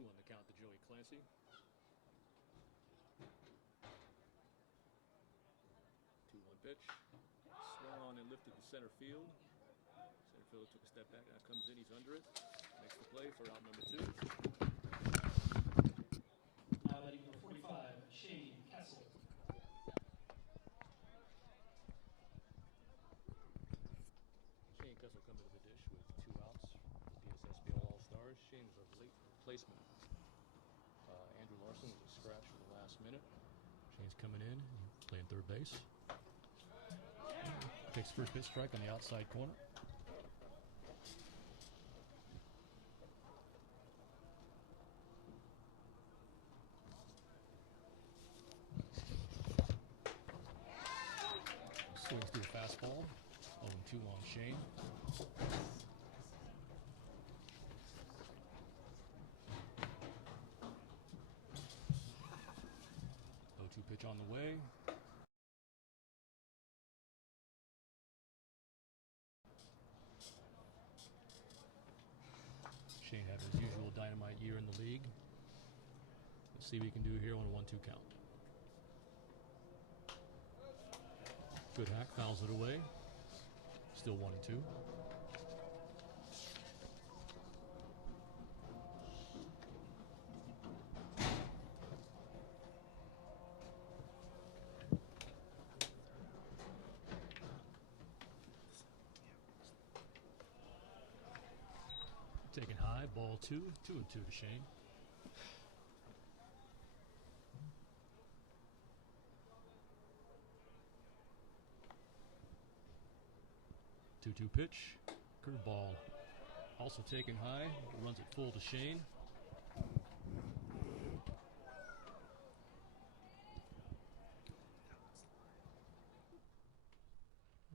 2 on the count to Joey Clancy. 2-1 pitch. Swung on and lifted to center field. Center fielder took a step back. Now comes in. He's under it. Makes the play for out number 2. Now batting number 45, Shane Kessel. Shane Kessel coming to the dish with 2 outs for the PSSBL All-Stars. Shane is a late replacement. Andrew Larson was a scratch for the last minute. Shane's coming in, playing third base. Takes first pitch strike on the outside corner. Swings through a fastball. 0-2 on Shane. Pitch on the way. Shane had his usual dynamite year in the league. Let's see what he can do here on a 1-2 count. Good hack, fouls it away. Still 1-2. Taken high, ball 2, 2-2 to Shane. 2-2 pitch, curveball. Also taken high, runs it full to Shane.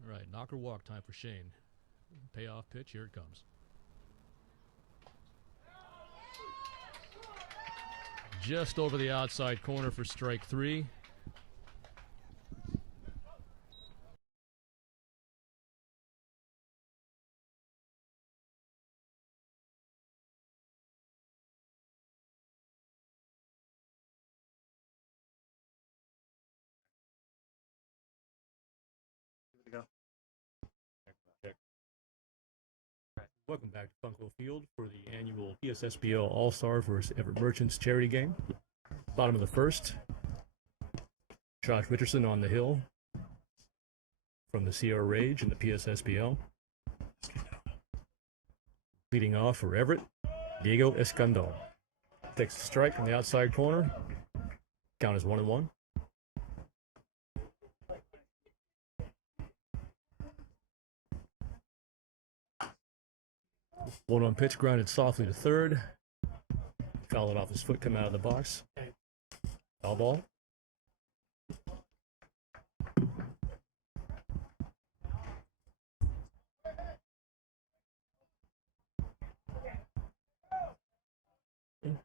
All right, knock or walk time for Shane. Payoff pitch, here it comes. Just over the outside corner for strike 3. Welcome back to Funko Field for the annual PSSBL All-Stars vs. Everett Merchants charity game. Bottom of the first. Josh Richardson on the hill from the Sierra Rage in the PSSBL. Leading off for Everett, Diego Escandon. Takes the strike from the outside corner. Count is 1-1. 1-1 pitch, grounded softly to third. Fouled it off his foot, come out of the box. Foul ball. Okay.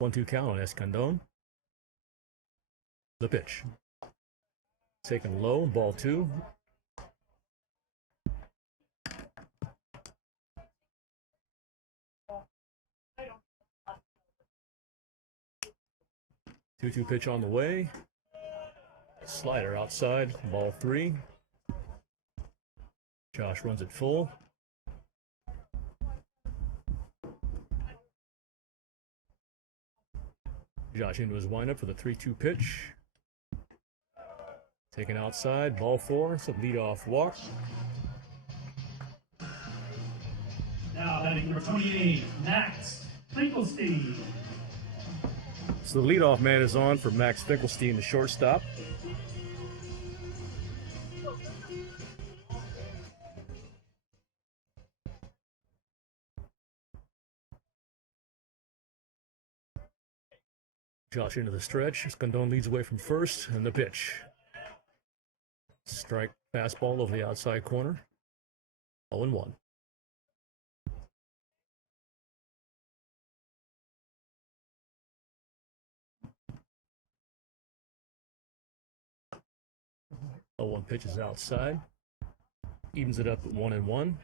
1-2 count on Escandon. The pitch. Taken low, ball 2. 2-2 pitch on the way. Slider outside, ball 3. Josh runs it full. Josh into his windup for the 3-2 pitch. Taken outside, ball 4, so leadoff walk. Now batting number 28, Max Finkelstein. So the leadoff man is on for Max Finkelstein, the shortstop. Josh into the stretch. Escandon leads away from first, and the pitch. Strike fastball over the outside corner. 0-1. Oh, 1 pitch is outside. Evens it up at 1-1.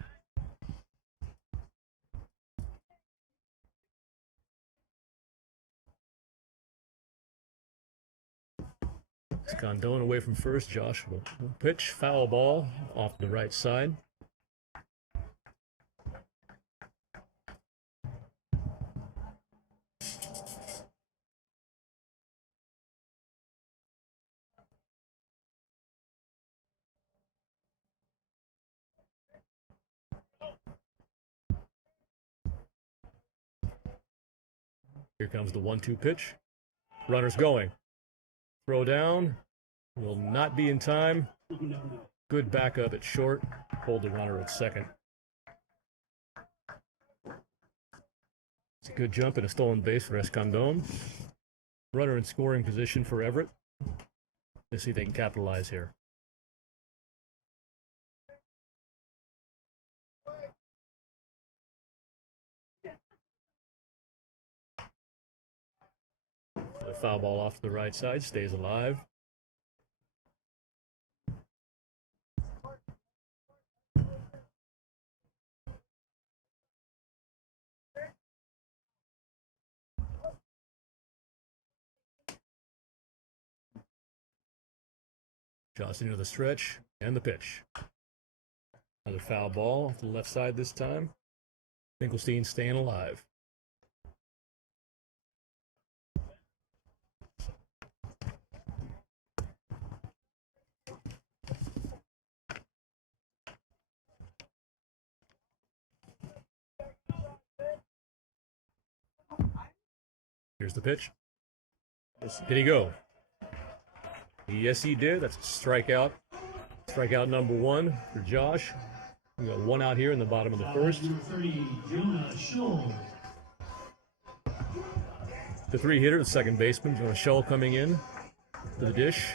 Condon away from first. Josh will pitch. Foul ball off the right side. Here comes the 1-2 pitch. Runner's going. Throw down. Will not be in time. Good backup at short. Hold the runner at second. It's a good jump and a stolen base for Escondon. Runner in scoring position for Everett. Let's see if they can capitalize here. The foul ball off to the right side. Stays alive. Johnson into the stretch and the pitch. Another foul ball off the left side this time. Finkelstein staying alive. Here's the pitch. Did he go? Yes, he did. That's a strikeout. Strikeout number 1 for Josh. We got 1 out here in the bottom of the first. The 3-hitter, the second baseman, Jonah Shull coming in to the dish.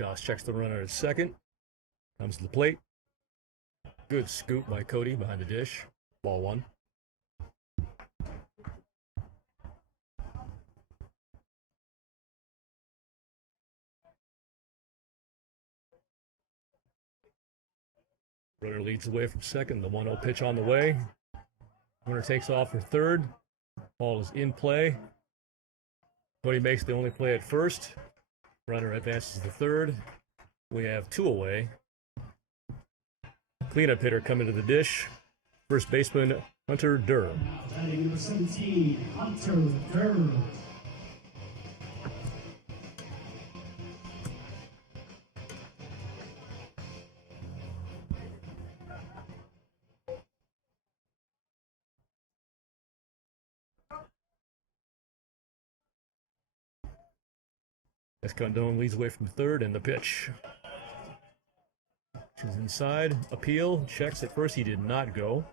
Josh checks the runner at second. Comes to the plate. Good scoop by Cody behind the dish. Ball 1. Runner leads away from second. The 1-0 pitch on the way. Runner takes off for third. Ball is in play. Cody makes the only play at first. Runner advances to third. We have 2 away. Cleanup hitter coming to the dish. First baseman, Hunter Durr. Batting number 17, Hunter Durr. Escondon leads away from third, and the pitch. She's inside. Appeal. Checks at first. He did not go.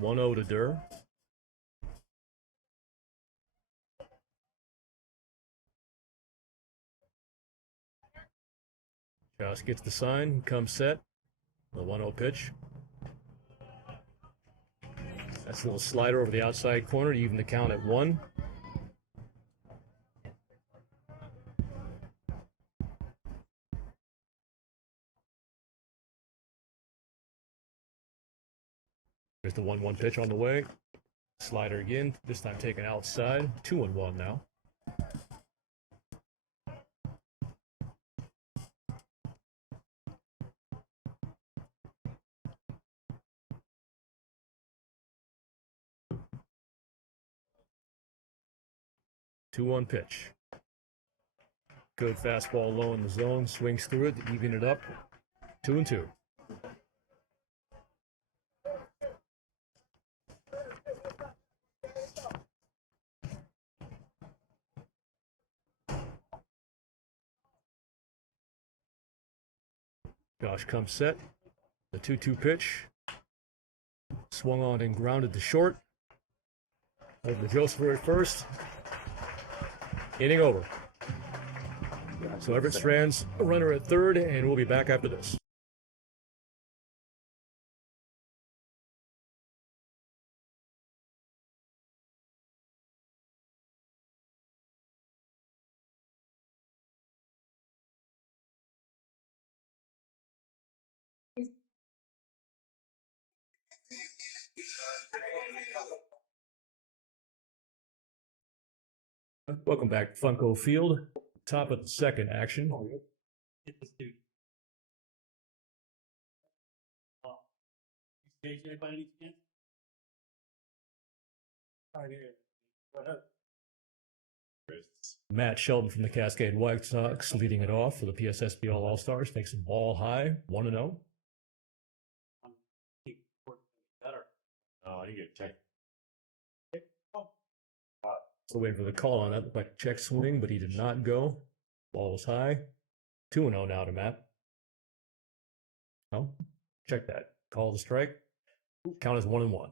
1-0 to Durr. Josh gets the sign. Comes set. The 1-0 pitch. That's a little slider over the outside corner to even the count at 1. There's the 1-1 pitch on the way. Slider again, this time taken outside. 2-1 now. Two-one pitch. Good fastball low in the zone. Swings through it to even it up. 2-2. Josh comes set. The 2-2 pitch. Swung on and grounded to short. Over to Joseph at first. Inning over. So Everett strands a runner at third, and we'll be back after this. Welcome back to Funko Field. Top of the second action. Matt Shelton from the Cascade White Sox leading it off for the PSSBL All-Stars. Takes the ball high, 1-0. Oh, you get checked. So waiting for the call on that. Looked like a check swing, but he did not go. Ball was high. 2-0 now to Matt. Oh, check that. Call the strike. Count as 1-1.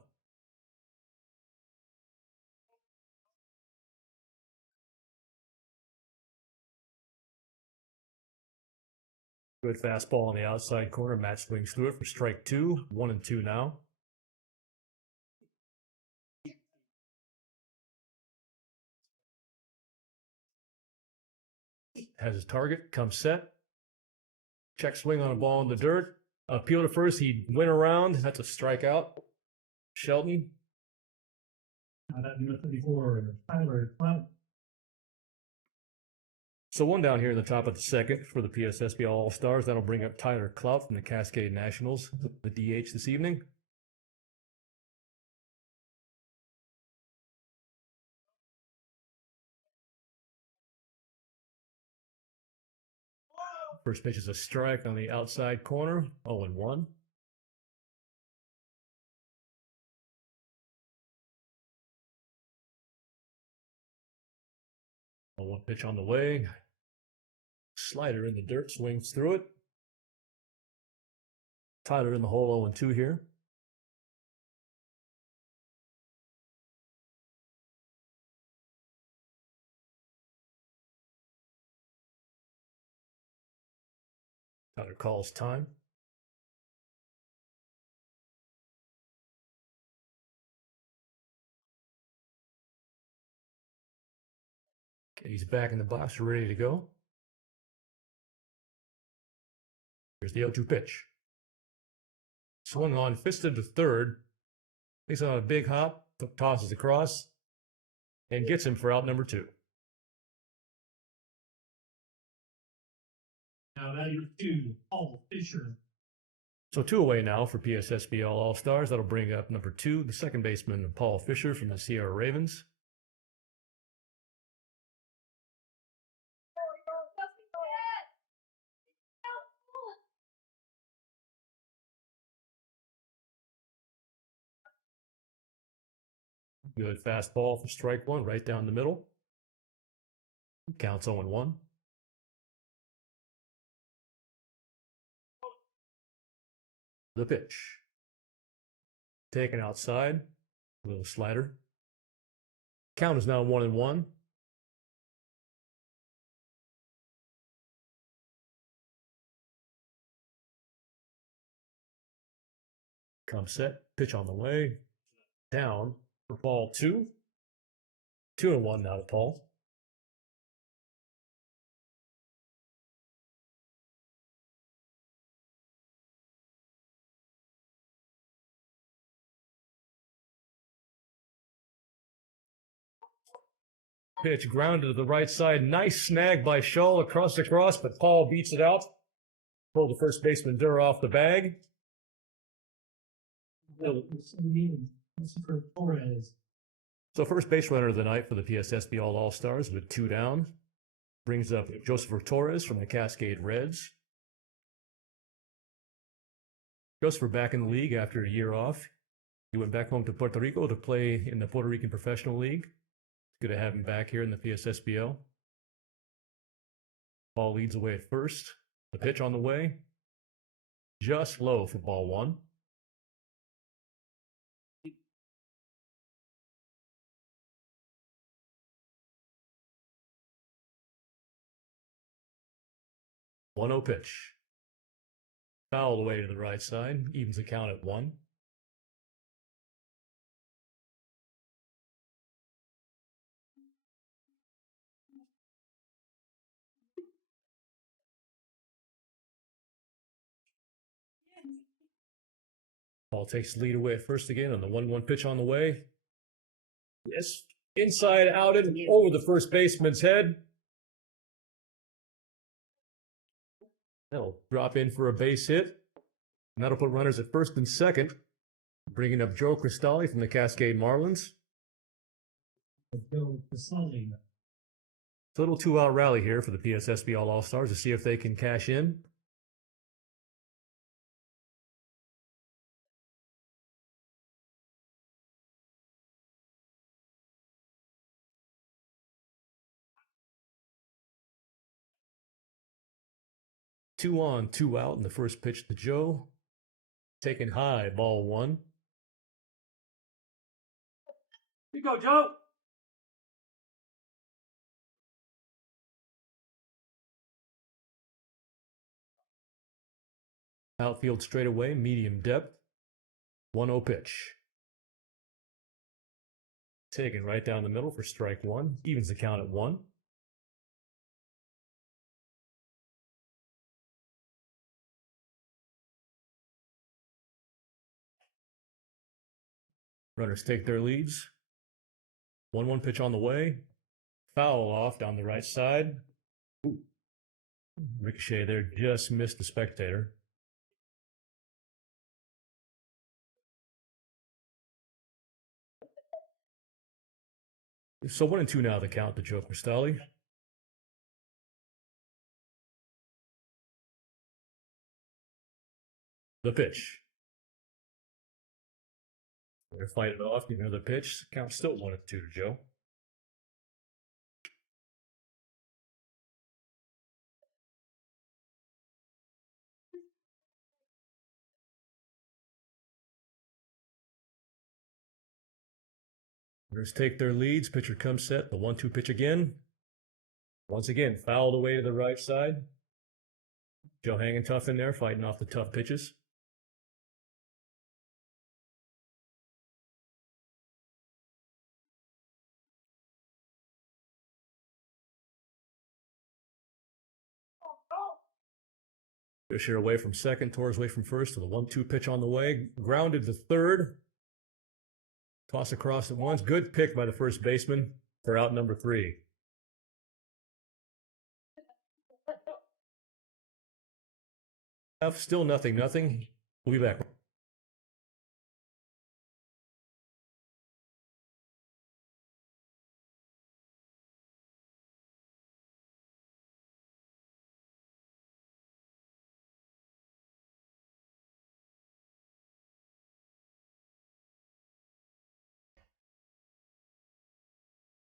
Good fastball on the outside corner. Matt swings through it for strike 2. 1-2 now. Has his target. Comes set. Check swing on a ball in the dirt. Appeal to first. He went around. That's a strikeout. Shelton. Number 34, Tyler Clout. So one down here in the top of the second for the PSSBL All-Stars. That'll bring up Tyler Clout from the Cascade Nationals, the DH this evening. First pitch is a strike on the outside corner, 0-1. One pitch on the way. Slider in the dirt, swings through it. Tyler in the hole, 0-2 here. Tyler calls time. Okay, he's back in the box, ready to go. Here's the 0-2 pitch. Swung on, fisted to third. Takes on a big hop, tosses across, and gets him for out number 2. Now number 2, Paul Fisher. So 2 away now for PSSBL All-Stars. That'll bring up number 2, the second baseman, Paul Fisher from the Sierra Ravens. Good fastball for strike 1, right down the middle. Counts 0-1. The pitch. Taken outside. A little slider. Count is now 1-1. Come set. Pitch on the way. Down for ball 2. 2-1 now to Paul. Pitch grounded to the right side. Nice snag by Shull across the cross, but Paul beats it out. Pulled the first baseman Durr off the bag. Christopher Torres. So first base runner of the night for the PSSBL All-Stars with 2 down. Brings up Joseph Torres from the Cascade Reds. Joseph back in the league after a year off. He went back home to Puerto Rico to play in the Puerto Rican Professional League. It's good to have him back here in the PSSBL. Ball leads away at first. The pitch on the way. Just low for ball 1. One 0 pitch. Fouled away to the right side. Evens the count at 1. Ball takes the lead away at first again on the 1-1 pitch on the way. Yes, inside outed over the first baseman's head. That'll drop in for a base hit. And that'll put runners at first and second, bringing up Joe Cristalli from the Cascade Marlins. Joe Cristalli. It's a little 2-out rally here for the PSSBL All-Stars to see if they can cash in. Two on, 2 out in the first pitch to Joe. Taken high, ball 1. Here you go, Joe. Outfield straightaway, medium depth. 1-0 pitch. Taken right down the middle for strike 1. Evens the count at 1. Runners take their leads. 1-1 pitch on the way. Foul off down the right side. Ooh. Ricochet there just missed the spectator. So 1-2 now the count to Joe Cristalli. The pitch. They're fighting off, giving another pitch. Count still 1-2 to Joe. Runners take their leads. Pitcher comes set. The 1-2 pitch again. Once again, fouled away to the right side. Joe hanging tough in there, fighting off the tough pitches. Fisher away from second, Torres away from first to the 1-2 pitch on the way. Grounded to third. Toss across at once. Good pick by the first baseman for out number 3. Still 0-0. We'll be back.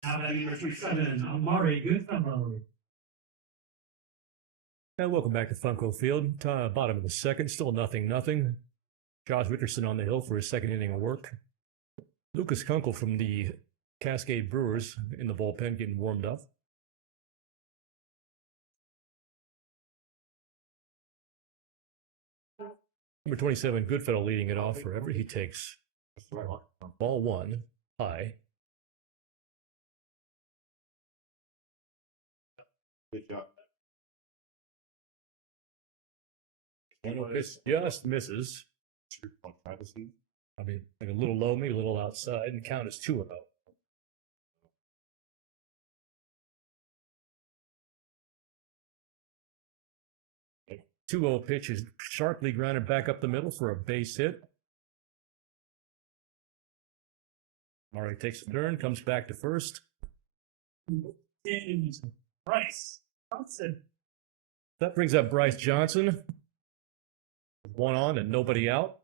Now that number 37, Amari Goodfellow. And welcome back to Funko Field. Bottom of the second, still 0-0. Josh Richardson on the hill for his second inning of work. Lucas Kunkel from the Cascade Brewers in the bullpen getting warmed up. Number 27, Goodfellow leading it off for Everett. He takes ball 1 high. Good job. This just misses. I mean, like a little low, maybe a little outside, and count is 2-0. 2-0 pitch is sharply grounded back up the middle for a base hit. Murray takes a turn, comes back to first. James Bryce Johnson. That brings up Bryce Johnson. 1 on and nobody out.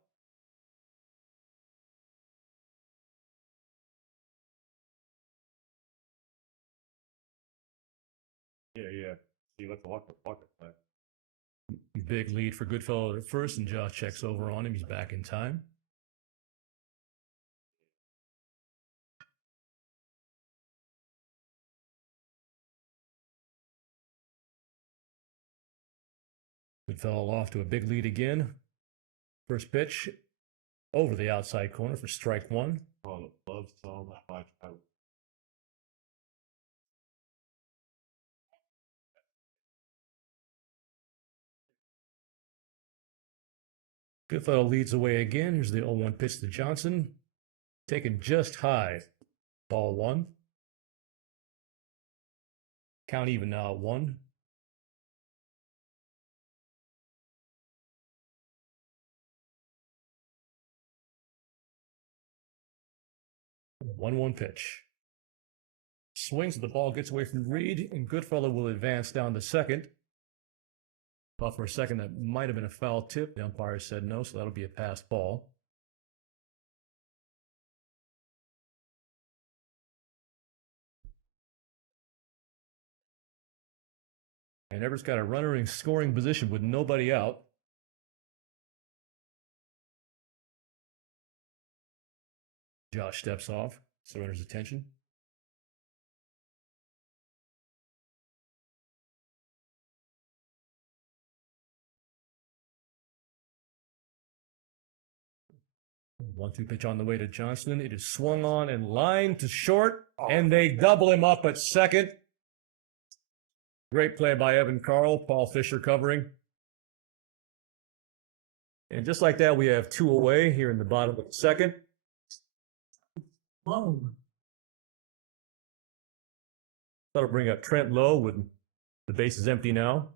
Yeah. You let the Walker play. Big lead for Goodfellow at first, and Josh checks over on him. He's back in time. Goodfellow off to a big lead again. First pitch over the outside corner for strike 1. Oh, the love so much. Goodfellow leads away again. Here's the 0-1 pitch to Johnson. Taken just high. Ball one. Count even now at 1. One pitch. Swings, the ball gets away from Reed, and Goodfellow will advance down to second. Thought for a second that might have been a foul tip. The umpire said no, so that'll be a passed ball. And Everett's got a runner in scoring position with nobody out. Josh steps off, surrenders attention. One-two pitch on the way to Johnson. It is swung on and lined to short, and they double him up at second. Great play by Evan Carl. Paul Fisher covering. And just like that, we have 2 away here in the bottom of the second. Low. That'll bring up Trent Lowe with the base is empty now.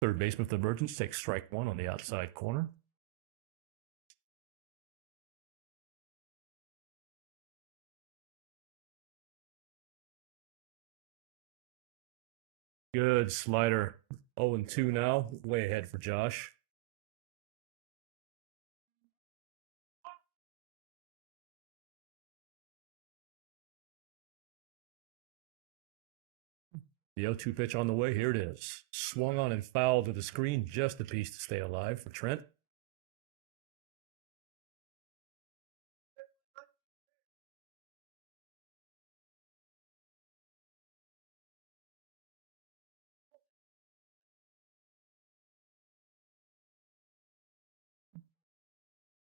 Third baseman for the Merchants takes strike 1 on the outside corner. Good slider. 0-2 now. Way ahead for Josh. The 0-2 pitch on the way. Here it is. Swung on and fouled to the screen. Just a piece to stay alive for Trent.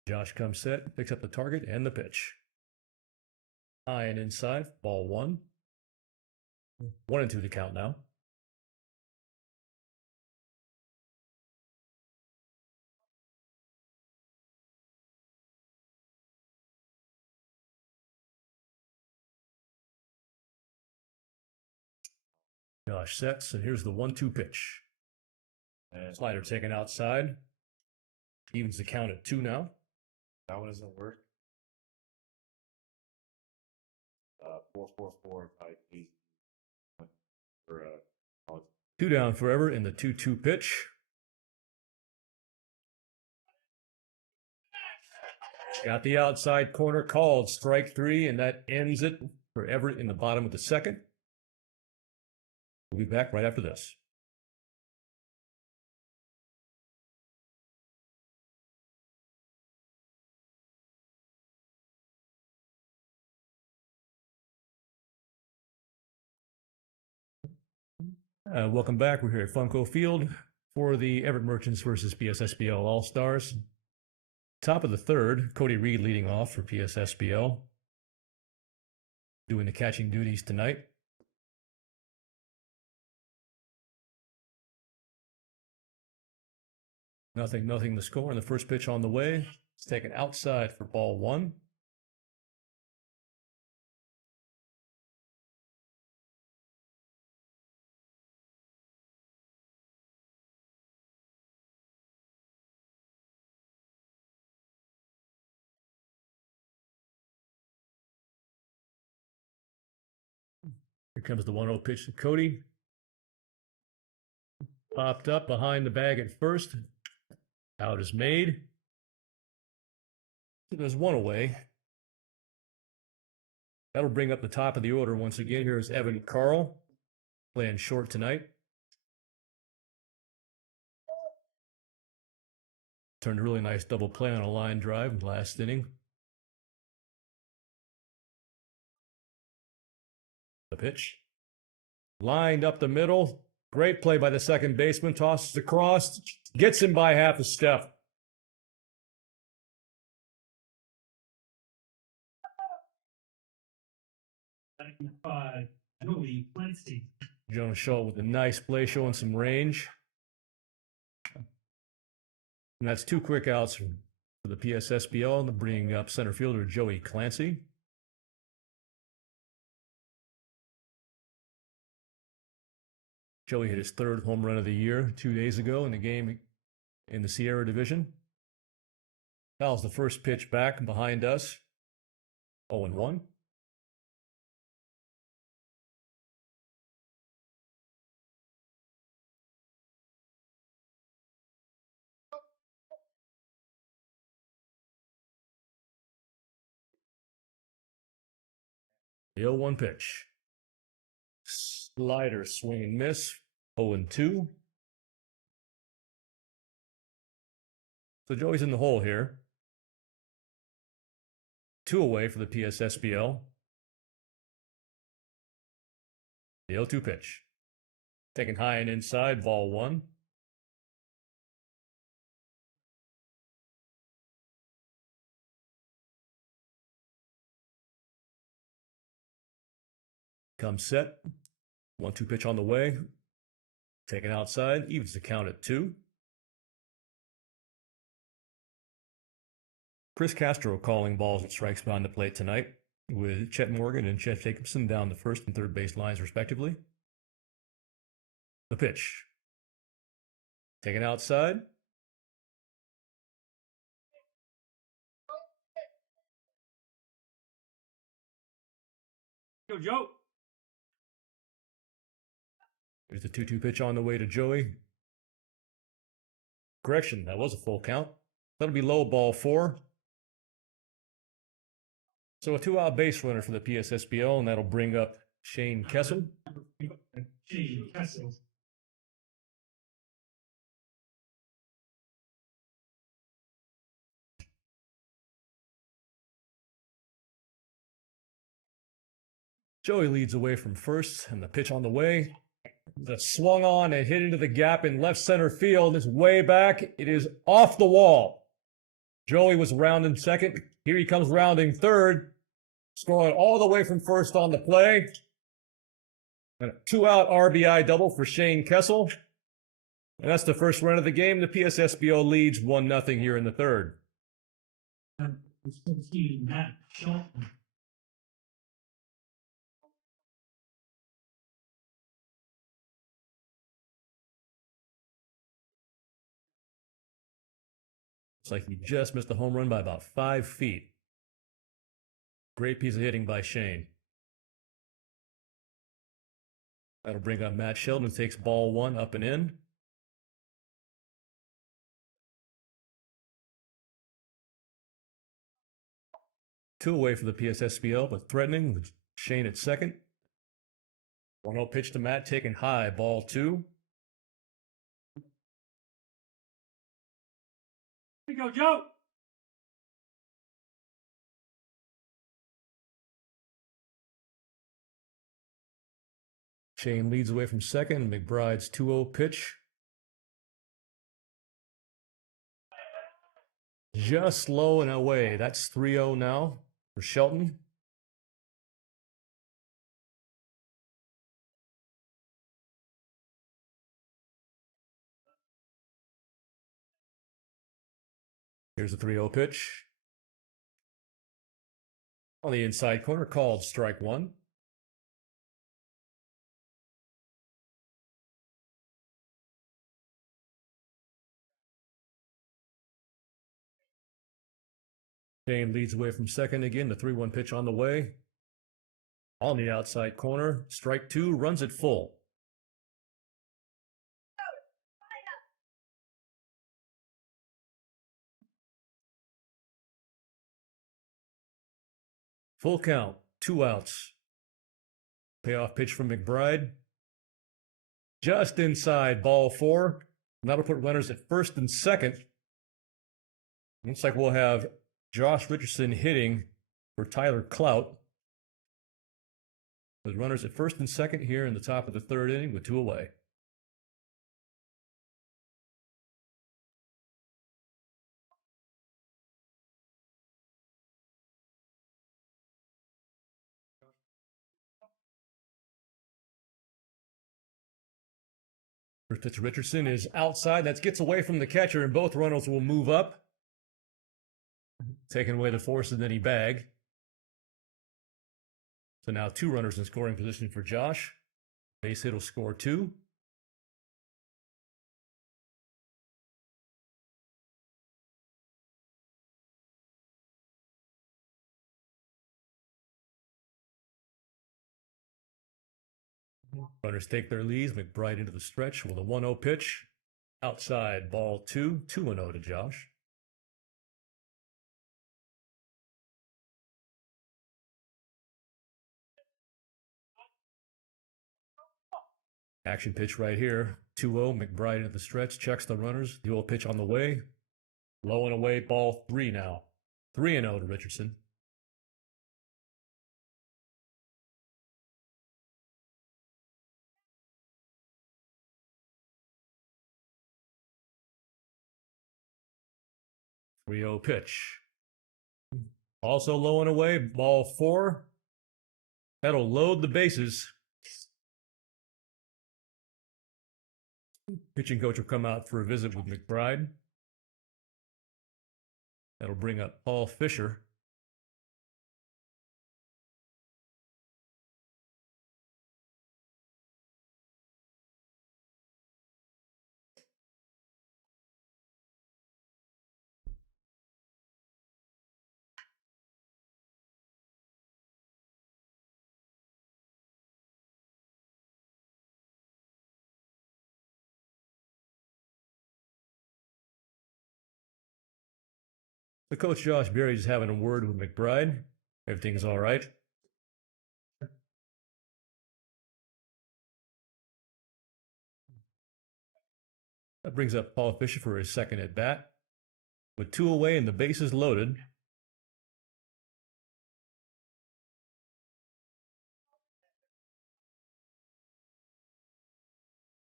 Josh comes set, picks up the target and the pitch. High and inside. Ball 1. 1-2 the count now. Josh sets, and here's the 1-2 pitch. And Slider taken outside. Evens the count at 2 now. that one doesn't work. 4-4-4 by P. For 2 down forever in the 2-2 pitch. Got the outside corner called. Strike 3, and that ends it for Everett in the bottom of the second. We'll be back right after this. Welcome back. We're here at Funko Field for the Everett Merchants versus PSSBL All-Stars. Top of the third, Cody Reed leading off for PSSBL. Doing the catching duties tonight. Nothing to score. And the first pitch on the way. It's taken outside for ball 1. Here comes the 1-0 pitch to Cody. Popped up behind the bag at first. Out is made. There's 1 away. That'll bring up the top of the order once again. Here's Evan Carl playing short tonight. Turned a really nice double play on a line drive in the last inning. The pitch. Lined up the middle. Great play by the second baseman. Tosses across. Gets him by half a step. 95, Joey Clancy. Jonas Shaw with a nice play showing some range. And that's two quick outs for the PSSBL, bringing up center fielder Joey Clancy. Joey hit his third home run of the year 2 days ago in the game in the Sierra Division. Fouls the first pitch back behind us. 0-1. The 0-1 pitch. Slider swing and miss. 0-2. So Joey's in the hole here. 2 away for the PSSBL. The 0-2 pitch. Taken high and inside, ball 1. Comes set. 1-2 pitch on the way. Taken outside, evens the count at 2. Chris Castro calling balls and strikes behind the plate tonight, with Chet Morgan and Chet Jacobson down the first and third base lines, respectively. The pitch. Taken outside. Go, Joe. There's the 2-2 pitch on the way to Joey. Correction, that was a full count. That'll be low, ball 4. So a 2-out base runner for the PSSBL, and that'll bring up Shane Kessel. Shane Kessel. Joey leads away from first, and the pitch on the way. The swung on and hit into the gap in left center field is way back. It is off the wall. Joey was rounding second. Here he comes rounding third. Scoring all the way from first on the play. And a 2-out RBI double for Shane Kessel. And that's the first run of the game. The PSSBO leads 1-0 here in the third. Number 15, Matt Shelton. It's like he just missed the home run by about 5 feet. Great piece of hitting by Shane. That'll bring up Matt Sheldon, takes ball 1 up and in. Two away for the PSSBL, but threatening with Shane at second. 1-0 pitch to Matt, taken high, ball 2. Here you go, Joe. Shane leads away from second. McBride's 2-0 pitch. Just low and away. That's 3-0 now for Shelton. Here's a 3-0 pitch. On the inside corner, called strike 1. Shane leads away from second again. The 3-1 pitch on the way. On the outside corner, strike 2, runs it full. Full count, 2 outs. Payoff pitch from McBride. Just inside, ball 4. And that'll put runners at first and second. Looks like we'll have Josh Richardson hitting for Tyler Clout. With runners at first and second here in the top of the third inning with 2 away. First pitch to Richardson is outside. That gets away from the catcher, and both runners will move up, taking away the force of any bag. So now 2 runners in scoring position for Josh. Base hit will score 2. Runners take their leads. McBride into the stretch with a 1-0 pitch. Outside, ball 2, 2-0 to Josh. Action pitch right here. 2-0, McBride into the stretch, checks the runners. The 0 pitch on the way. Low and away, ball 3 now. 3-0 to Richardson. Three-0 pitch. Also low and away, ball 4. That'll load the bases. Pitching coach will come out for a visit with McBride. That'll bring up Paul Fisher. The coach, Josh Berry, is having a word with McBride. Everything's all right. That brings up Paul Fisher for his second at bat. With 2 away and the bases loaded,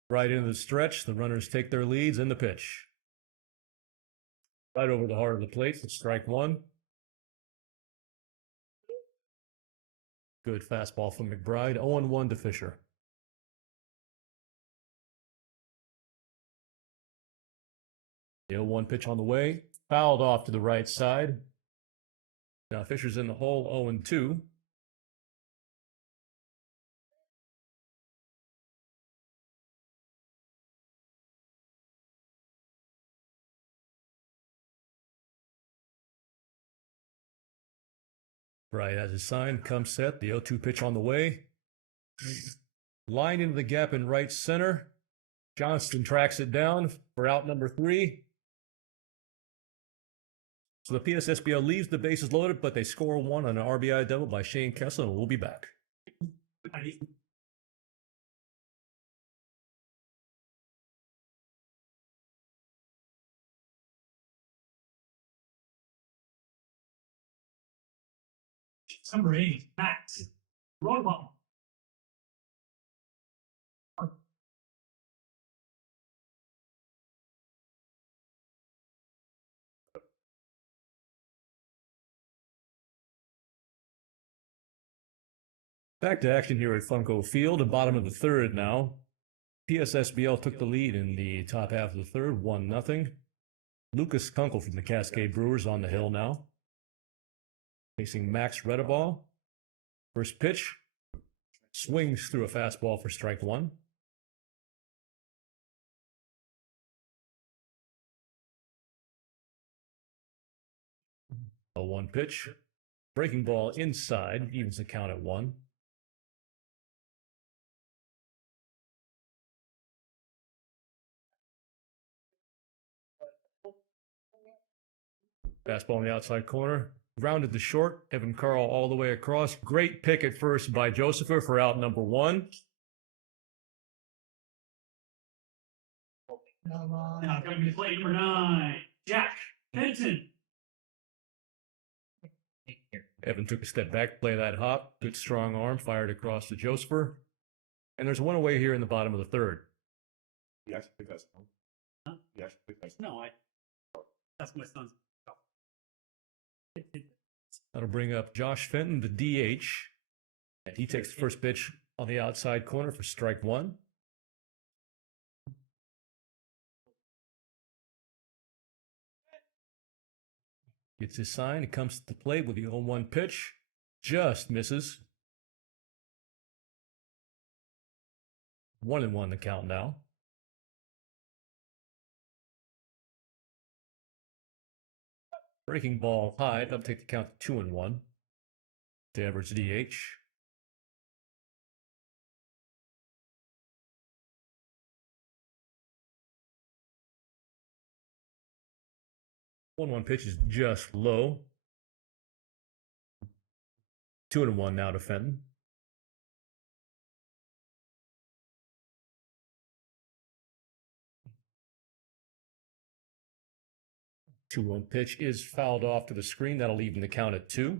right into the stretch, the runners take their leads in the pitch. Right over the heart of the plate for strike 1. Good fastball from McBride. 0-1 to Fisher. The 0-1 pitch on the way. Fouled off to the right side. Now Fisher's in the hole, 0-2. Right as his sign, comes set. The 0-2 pitch on the way. Line into the gap in right center. Johnston tracks it down for out number 3. So the PSSBL leaves the bases loaded, but they score 1 on an RBI double by Shane Kessler, and we'll be back. Number 8, Max. Roll. Back to action here at Funko Field, the bottom of the 3rd now. PSSBL took the lead in the top half of the 3rd, 1-0. Lucas Kunkel from the Cascade Brewers on the hill now. Facing Max Redaball. First pitch. Swings through a fastball for strike 1. A 1 pitch. Breaking ball inside, evens the count at 1. Fastball in the outside corner. Grounded to short. Evan Carl all the way across. Great pick at first by Josepher for out number 1. Now coming to play number 9, Jack Benson. Evan took a step back to play that hop. Good strong arm, fired across to Josepher. And there's 1 away here in the bottom of the 3rd. You actually pick us. Huh? You actually pick us. No, that's my son's. That'll bring up Josh Fenton, the DH. And he takes the first pitch on the outside corner for strike 1. Gets his sign. It comes to the plate with the 0-1 pitch. Just misses. 1-1 the count now. Breaking ball high. That'll take the count to 2-1 to Everett's DH. One pitch is just low. 2-1 now to Fenton. Two-one pitch is fouled off to the screen. That'll even the count at 2.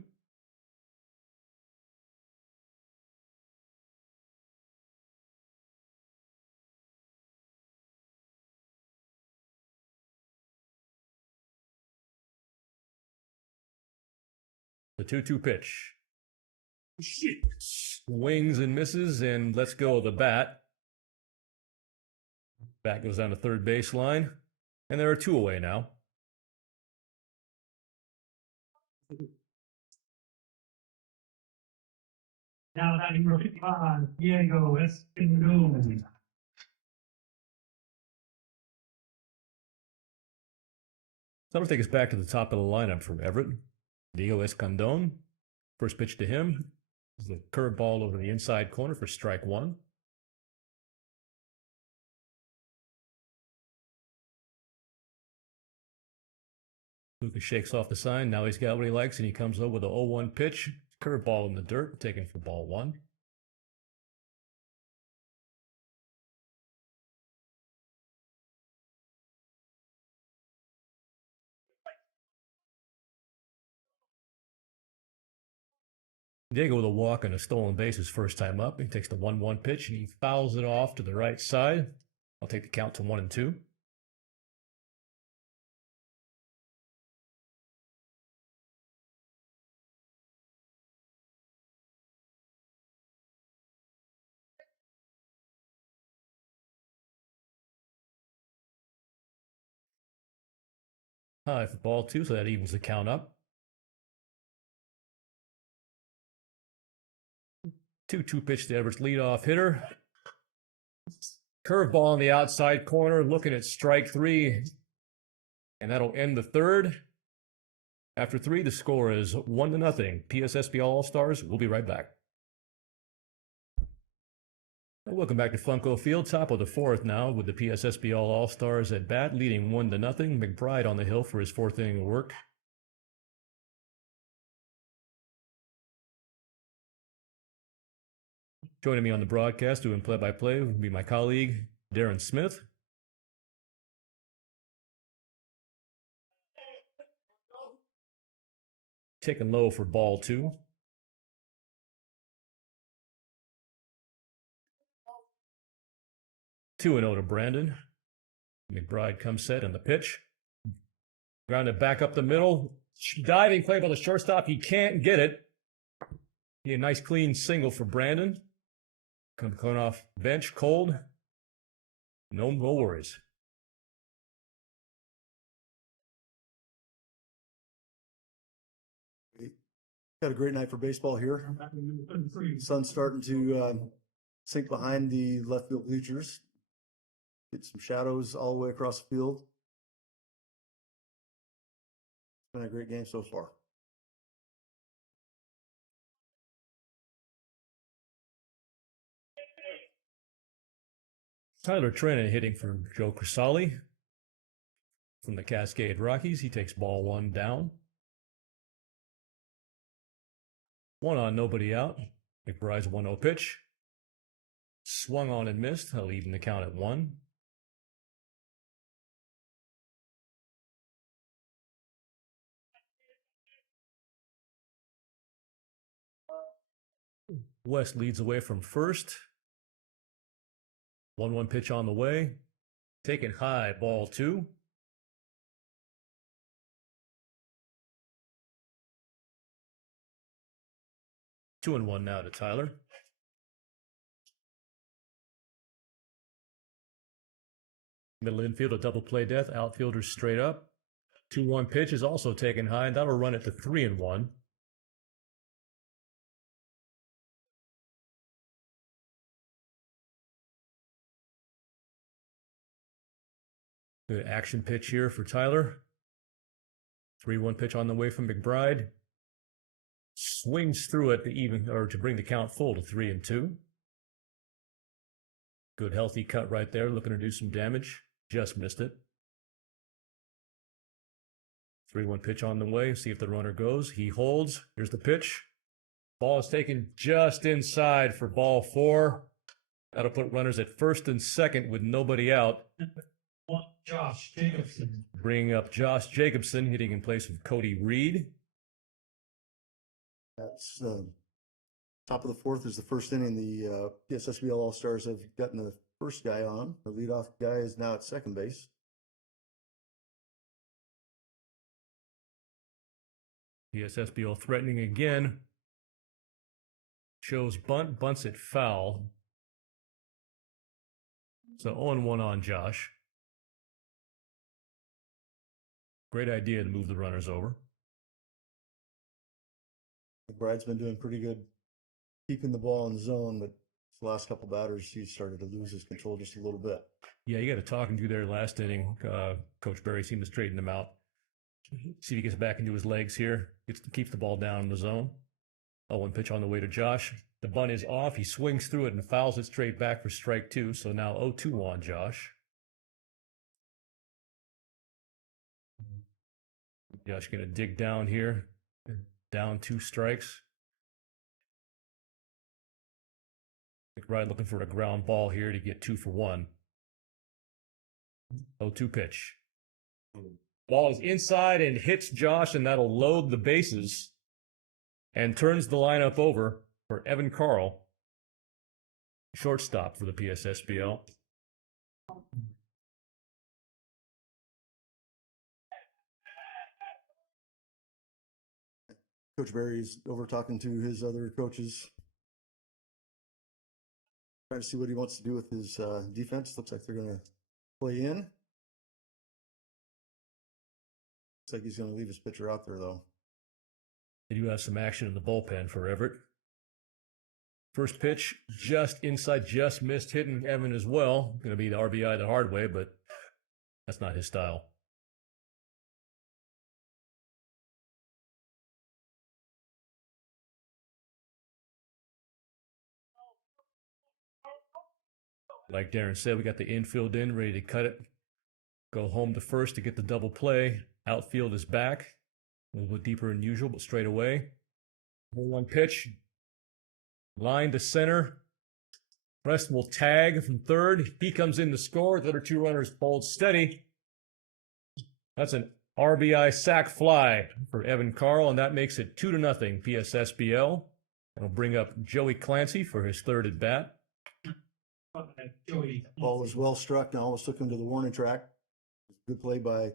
The 2-2 pitch. Swings and misses, and let's go of the bat. Bat goes down to third baseline, and there are 2 away now. Now batting number 55, Diego Espinosa. That'll take us back to the top of the lineup from Everett. Diego Escandon. First pitch to him is the curveball over the inside corner for strike 1. Lucas shakes off the sign. Now he's got what he likes, and he comes up with a 0-1 pitch. Curveball in the dirt, taken for ball 1. Diego with a walk and a stolen base his first time up. He takes the 1-1 pitch and he fouls it off to the right side. I'll take the count to 1-2. High for ball 2, so that evens the count up. 2-2 pitch to Everett's leadoff hitter. Curveball on the outside corner, looking at strike 3. And that'll end the third. After 3, the score is 1-0. PSSBL All-Stars. We'll be right back. Welcome back to Funko Field. Top of the 4th now with the PSSBL All-Stars at bat, leading 1-0. McBride on the hill for his 4th inning of work. Joining me on the broadcast, doing play-by-play, will be my colleague, Darren Smith. Taken low for ball 2. Two and 0 to Brandon. McBride comes set in the pitch. Grounded back up the middle. Diving play by the shortstop. He can't get it. A nice clean single for Brandon. Coming off bench, cold. No worries. Got a great night for baseball here. Sun's starting to sink behind the left field bleachers. Get some shadows all the way across the field. It's been a great game so far. Tyler Trennan hitting for Joe Crisali from the Cascade Rockies. He takes ball 1 down. 1 on, nobody out. McBride's 1-0 pitch. Swung on and missed. I'll even the count at 1. West leads away from first. 1-1 pitch on the way. Taken high, ball 2. Two and 1 now to Tyler. Middle infield, a double play death. Outfielders straight up. 2-1 pitch is also taken high, and that'll run it to 3-1. Good action pitch here for Tyler. 3-1 pitch on the way from McBride. Swings through it to bring the count full to 3-2. Good healthy cut right there, looking to do some damage. Just missed it. 3-1 pitch on the way. See if the runner goes. He holds. Here's the pitch. Ball is taken just inside for ball 4. That'll put runners at first and second with nobody out. Josh Jacobson. Bringing up Josh Jacobson, hitting in place of Cody Reed. That's top of the 4th is the first inning. The PSSBL All-Stars have gotten the first guy on. The leadoff guy is now at second base. PSSBL threatening again. Shows bunt, bunts it foul. So 0-1 on Josh. Great idea to move the runners over. McBride's been doing pretty good keeping the ball in the zone, but the last couple batters, he started to lose his control just a little bit. Yeah, you got a talking to there last inning. Coach Berry seemed to straighten him out. See if he gets back into his legs here. Keeps the ball down in the zone. 0-1 pitch on the way to Josh. The bunt is off. He swings through it and fouls it straight back for strike 2. So now 0-2 on Josh. Josh going to dig down here. Down 2 strikes. McBride looking for a ground ball here to get 2 for 1. 0-2 pitch. Ball is inside and hits Josh, and that'll load the bases and turns the lineup over for Evan Carl, shortstop for the PSSBL. Coach Berry's over talking to his other coaches, trying to see what he wants to do with his defense. Looks like they're going to play in. Looks like he's going to leave his pitcher out there, though. They do have some action in the bullpen for Everett. First pitch, just inside, just missed, hitting Evan as well. Going to be the RBI the hard way, but that's not his style. Like Darren said, we got the infield in, ready to cut it. Go home to first to get the double play. Outfield is back. A little bit deeper than usual, but straight away. 1 pitch. Line to center. Preston will tag from third. He comes in to score. The other 2 runners hold steady. That's an RBI sac fly for Evan Carl, and that makes it 2-0 PSSBL. That'll bring up Joey Clancy for his 3rd at bat. Ball was well struck and almost took him to the warning track. Good play by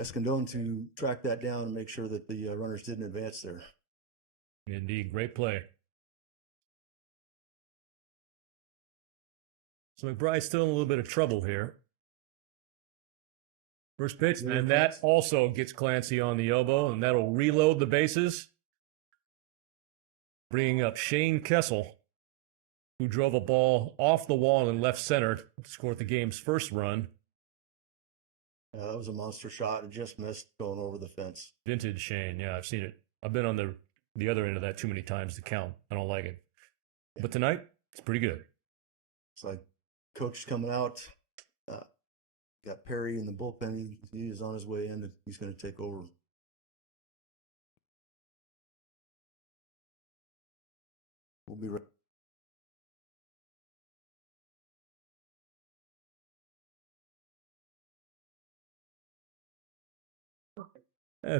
Escondón to track that down and make sure that the runners didn't advance there. Indeed, great play. So McBride's still in a little bit of trouble here. First pitch, and that also gets Clancy on the elbow, and that'll reload the bases. Bringing up Shane Kessel, who drove a ball off the wall in left center to score the game's first run. Yeah, that was a monster shot. It just missed going over the fence. Vintage Shane, yeah, I've seen it. I've been on the other end of that too many times to count. I don't like it. But tonight, it's pretty good. It's like coach coming out. Got Perry in the bullpen. He is on his way in. And he's going to take over. We'll be right.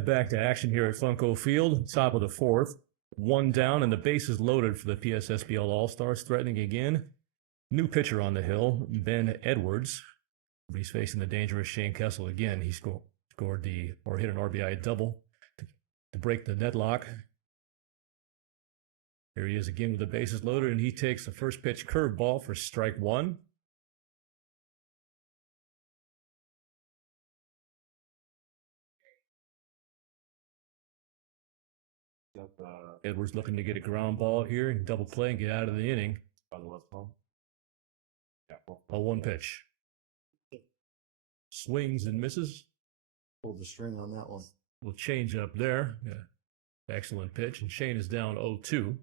Back to action here at Funko Field, top of the 4th. 1 down, and the bases loaded for the PSSBL All-Stars, threatening again. New pitcher on the hill, Ben Edwards. He's facing the dangerous Shane Kessel again. He hit an RBI double to break the deadlock. Here he is again with the bases loaded, and he takes the first pitch curveball for strike 1. got the Edwards looking to get a ground ball here and double play and get out of the inning. by the left home. Yeah. A 1 pitch. Swings and misses. Pulled the string on that one. Will change up there. Yeah. Excellent pitch. And Shane is down 0-2.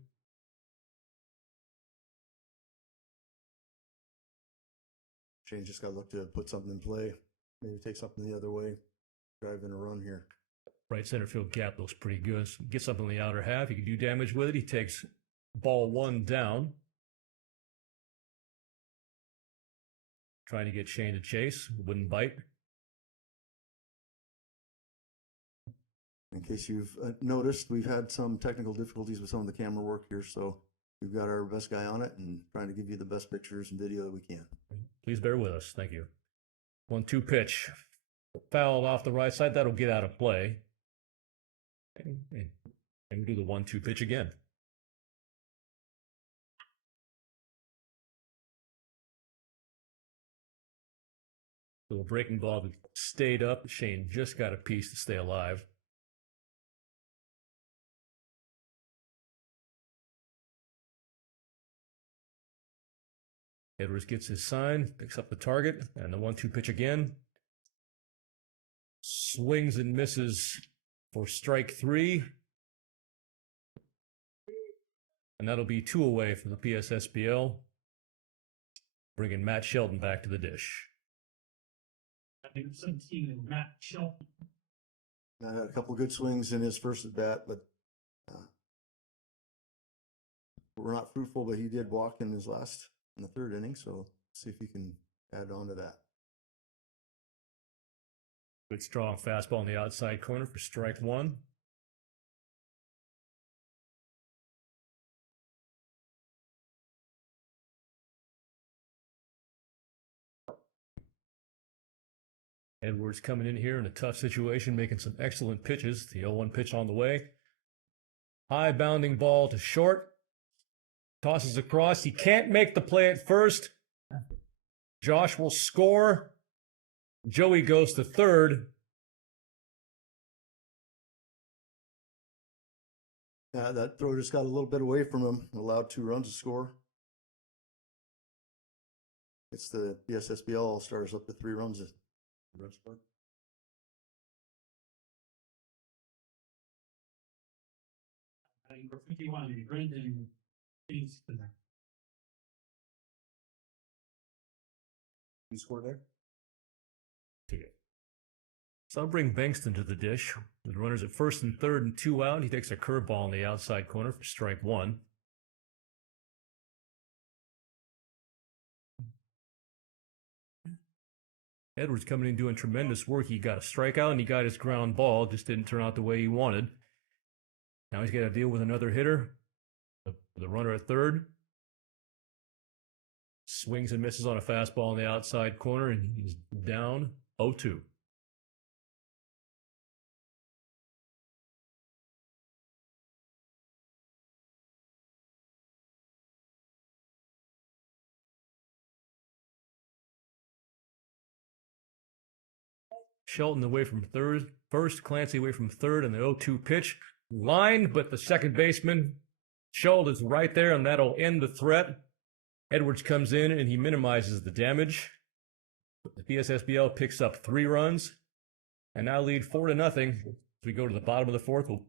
Shane just got to look to put something in play. Maybe take something the other way. Drive in a run here. Right center field gap looks pretty good. So get something in the outer half. He can do damage with it. He takes ball 1 down. Trying to get Shane to chase. Wouldn't bite. In case you've noticed, we've had some technical difficulties with some of the camera work here, so we've got our best guy on it and trying to give you the best pictures and video that we can. Please bear with us. Thank you. 1-2 pitch. Foul off the right side. That'll get out of play. And we do the 1-2 pitch again. Little breaking ball that stayed up. Shane just got a piece to stay alive. Edwards gets his sign, picks up the target, and the 1-2 pitch again. Swings and misses for strike 3. And that'll be 2 away from the PSSBL. Bringing Matt Shelton back to the dish. Batting 17, Matt Shelton. Matt had a couple of good swings in his first at bat, but we're not fruitful, but he did walk in his last in the 3rd inning, so see if he can add on to that. Good strong fastball in the outside corner for strike 1. Edwards coming in here in a tough situation, making some excellent pitches. The 0-1 pitch on the way. High bounding ball to short. Tosses across. He can't make the play at first. Josh will score. Joey goes to 3rd. That throw just got a little bit away from him, allowed 2 runs to score. It's the PSSBL All-Stars up to 3 runs. Batting number 51, Brendan Kingston. You score there? So I'll bring Bankston to the dish. With runners at 1st and 3rd and 2 out, he takes a curveball in the outside corner for strike 1. Edwards coming in doing tremendous work. He got a strikeout and he got his ground ball. Just didn't turn out the way he wanted. Now he's got to deal with another hitter. The runner at 3rd. Swings and misses on a fastball in the outside corner, and he's down 0-2. Shelton away from first, Clancy away from 3rd, and the 0-2 pitch. Lined, but the second baseman, Schultz, is right there, and that'll end the threat. Edwards comes in, and he minimizes the damage. The PSSBL picks up 3 runs, and now lead 4-0. As we go to the bottom of the 4th, we'll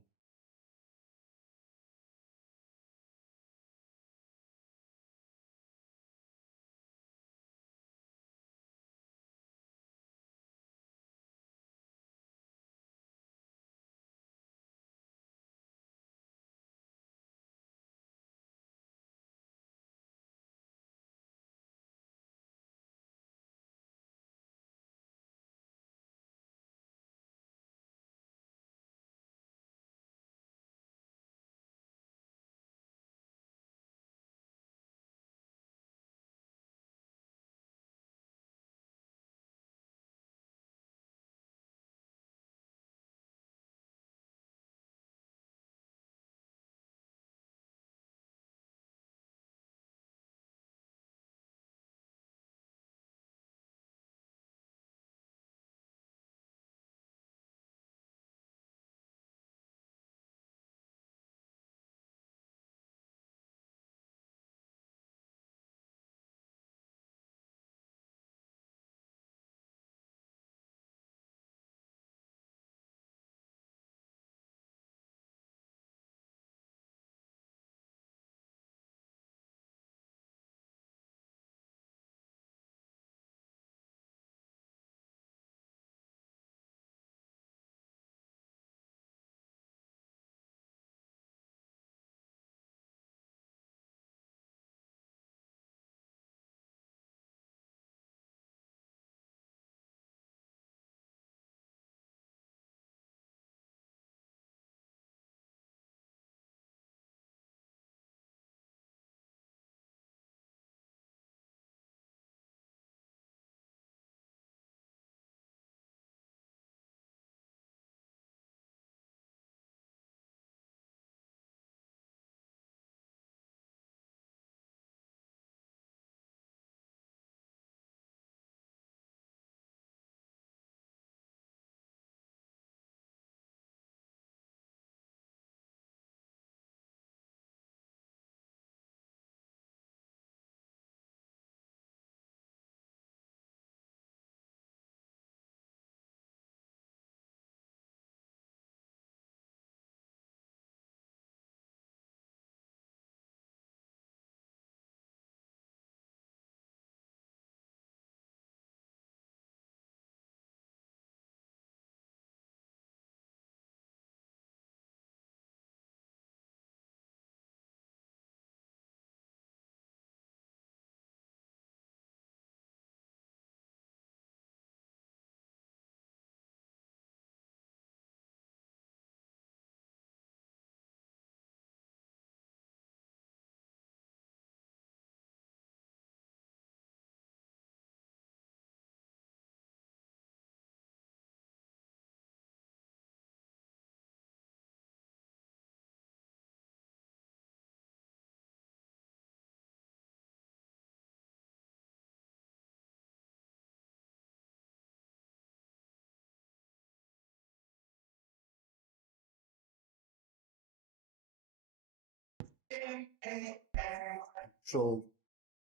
So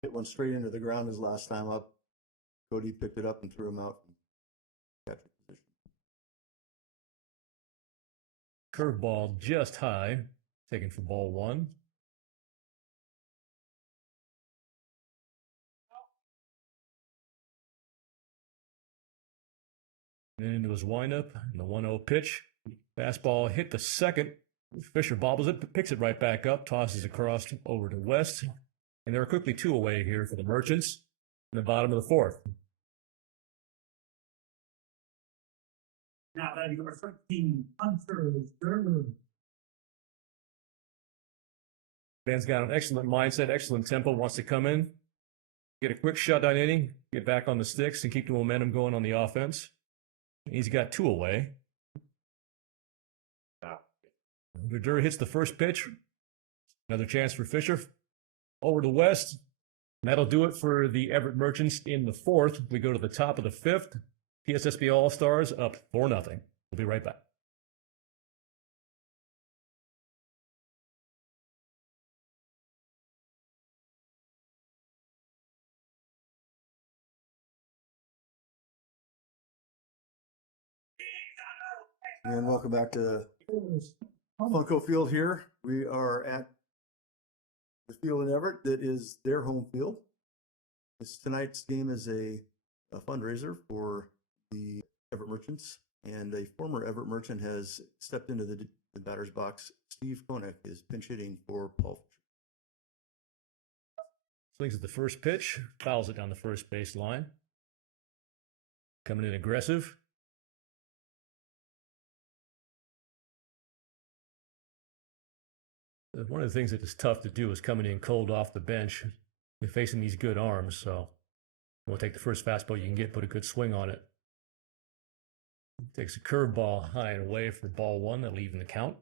hit one straight into the ground his last time up. Cody picked it up and threw him out. Catcher position. Curveball just high, taken for ball one. And into his windup, and the 1-0 pitch. Fastball hit the second. Fisher bobbles it, picks it right back up, tosses across over to West. And there are quickly 2 away here for the Merchants in the bottom of the 4th. Now that you are 13, Hunter Durham. Ben's got an excellent mindset, excellent tempo, wants to come in, get a quick shutdown inning, get back on the sticks, and keep the momentum going on the offense. He's got 2 away. Verdura hits the first pitch. Another chance for Fisher. Over to West. And that'll do it for the Everett Merchants in the 4th. We go to the top of the 5th. PSSBL All-Stars up 4-0. We'll be right back. And welcome back to Funko Field here. We are at the field in Everett that is their home field. Tonight's game is a fundraiser for the Everett Merchants, and a former Everett Merchant has stepped into the batter's box. Steve Koenig is pinch hitting for Paul Fisher. Swings at the first pitch, fouls it down the first base line. Coming in aggressive. One of the things that is tough to do is coming in cold off the bench and facing these good arms. So we'll take the first fastball you can get, put a good swing on it. Takes a curveball high and away for ball one. That'll even the count.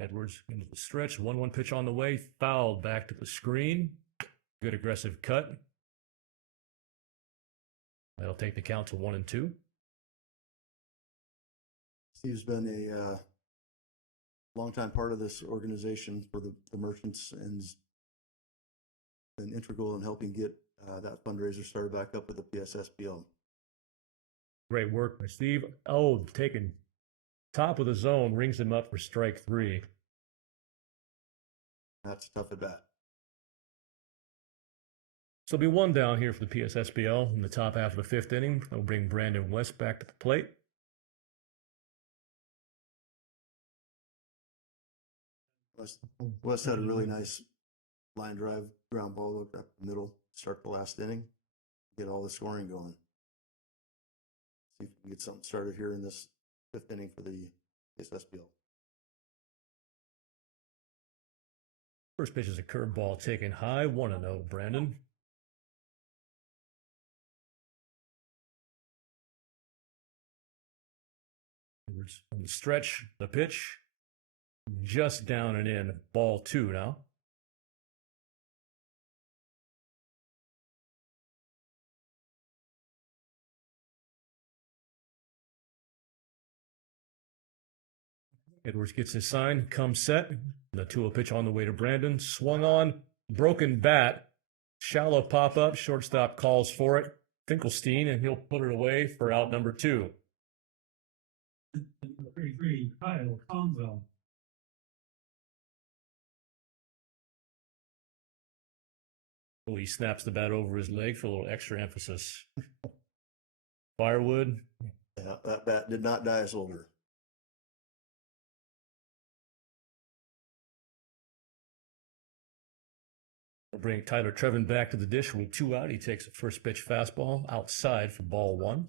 Edwards into the stretch. 1-1 pitch on the way. Fouled back to the screen. Good aggressive cut. That'll take the count to 1-2. Steve's been a longtime part of this organization for the Merchants and been integral in helping get that fundraiser started back up with the PSSBL. Great work by Steve. Oh, taking top of the zone, rings him up for strike 3. That's a tough at bat. So it'll be 1 down here for the PSSBL in the top half of the 5th inning. That'll bring Brandon West back to the plate. West had a really nice line drive, ground ball up the middle, start the last inning, get all the scoring going. See if we can get something started here in this 5th inning for the PSSBL. First pitch is a curveball taken high, 1-0, Brandon. On the stretch, the pitch, just down and in, ball 2 now. Edwards gets his sign, comes set. The 2-0 pitch on the way to Brandon. Swung on, broken bat. Shallow pop-up, shortstop calls for it. Finkelstein, and he'll put it away for out number 2. 33, Kyle Conville. Oh, he snaps the bat over his leg for a little extra emphasis. Firewood. Yeah, that bat did not die a soldier. We'll bring Tyler Trevin back to the dish with 2 out. He takes a first pitch fastball outside for ball 1.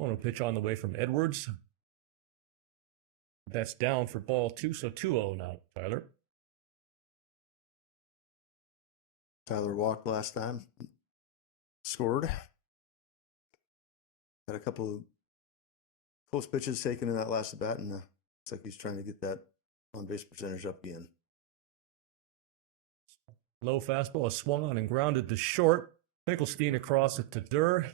On a pitch on the way from Edwards. That's down for ball 2, so 2-0 now, Tyler. Tyler walked last time, scored. Had a couple of close pitches taken in that last at bat, and looks like he's trying to get that on base percentage up again. Low fastball is swung on and grounded to short. Finkelstein across it to Durr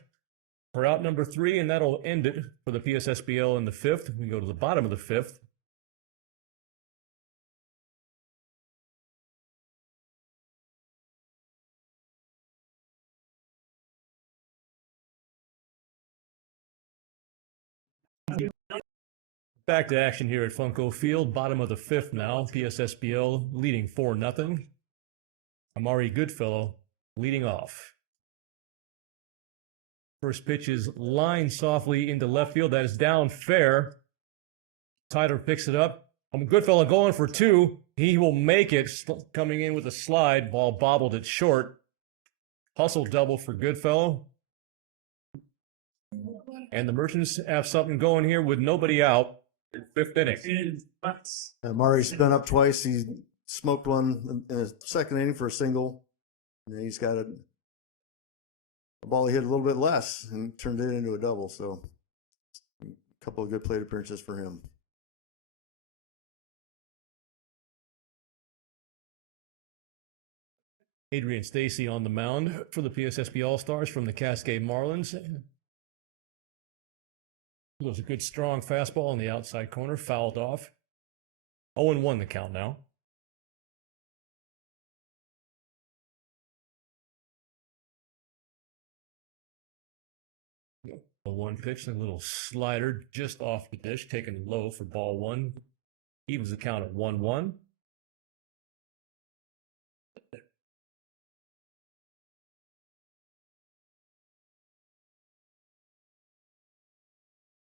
for out number 3, and that'll end it for the PSSBL in the 5th. We go to the bottom of the 5th. Back to action here at Funko Field, bottom of the 5th now. PSSBL leading 4-0. Amari Goodfellow leading off. First pitch is lined softly into left field. That is down fair. Tyler picks it up. Goodfellow going for 2. He will make it, coming in with a slide. Ball bobbled it short. Hustle double for Goodfellow. And the Merchants have something going here with nobody out. 5th inning. Murray's been up twice. He smoked one in the 2nd inning for a single. And he's got a ball he hit a little bit less and turned it into a double. So a couple of good plate appearances for him. Adrian Stacy on the mound for the PSSB All-Stars from the Cascade Marlins. It was a good strong fastball on the outside corner, fouled off. 0-1 the count now. The 1 pitch, a little slider just off the dish, taken low for ball 1. Evens the count at 1-1.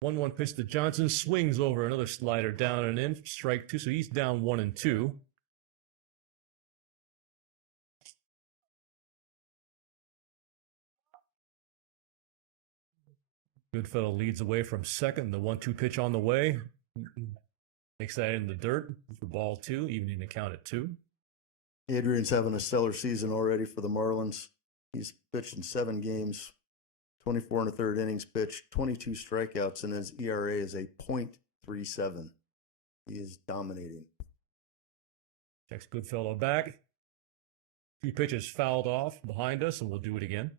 One pitch to Johnson, swings over another slider down and in, strike 2, so he's down 1-2. Goodfellow leads away from second. The 1-2 pitch on the way. Makes that in the dirt for ball 2, evening the count at 2. Adrian's having a stellar season already for the Marlins. He's pitched in 7 games, 24 1/3 innings pitched, 22 strikeouts, and his ERA is a .37. He is dominating. Checks Goodfellow back. 3 pitches fouled off behind us, and we'll do it again.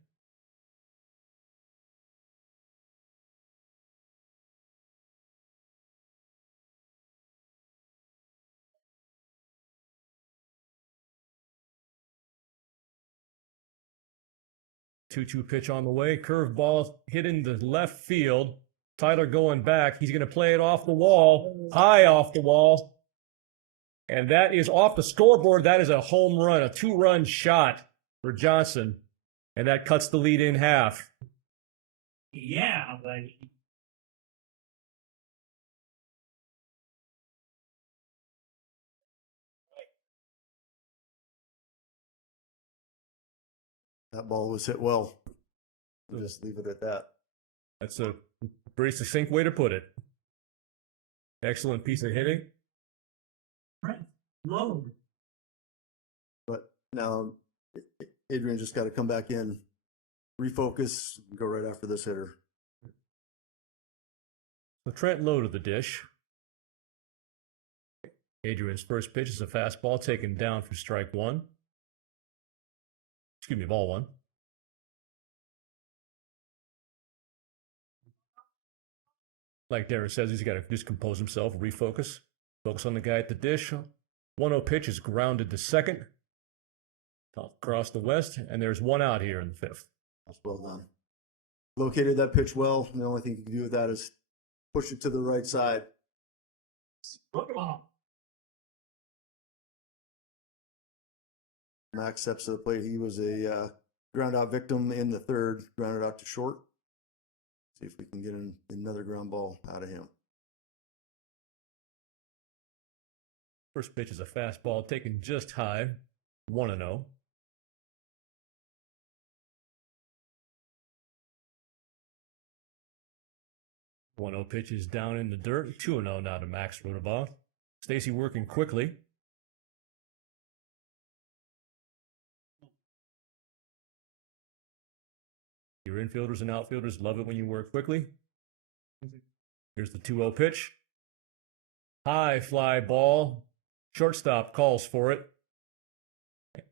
Two pitch on the way. Curveball hit into left field. Tyler going back. He's going to play it off the wall, high off the wall. And that is off the scoreboard. That is a home run, a 2-run shot for Johnson. And that cuts the lead in half. Yeah, like. That ball was hit well. We'll just leave it at that. That's a very succinct way to put it. Excellent piece of hitting. Low. But now Adrian just got to come back in, refocus, and go right after this hitter. So Trent Lowe to the dish. Adrian's first pitch is a fastball taken down for strike 1. Excuse me, ball 1. Like Derek says, he's got to just compose himself, refocus. Focus on the guy at the dish. 1-0 pitch is grounded to second. Across the west, and there's 1 out here in the 5th. That's well done. Located that pitch well. The only thing you can do with that is push it to the right side. Max steps to the plate. He was a ground out victim in the 3rd, grounded out to short. See if we can get another ground ball out of him. First pitch is a fastball taken just high. 1-0. One 0 pitch is down in the dirt. 2-0 now to Max Rodabaugh. Stacy working quickly. Your infielders and outfielders love it when you work quickly. Here's the 2-0 pitch. High fly ball. Shortstop calls for it.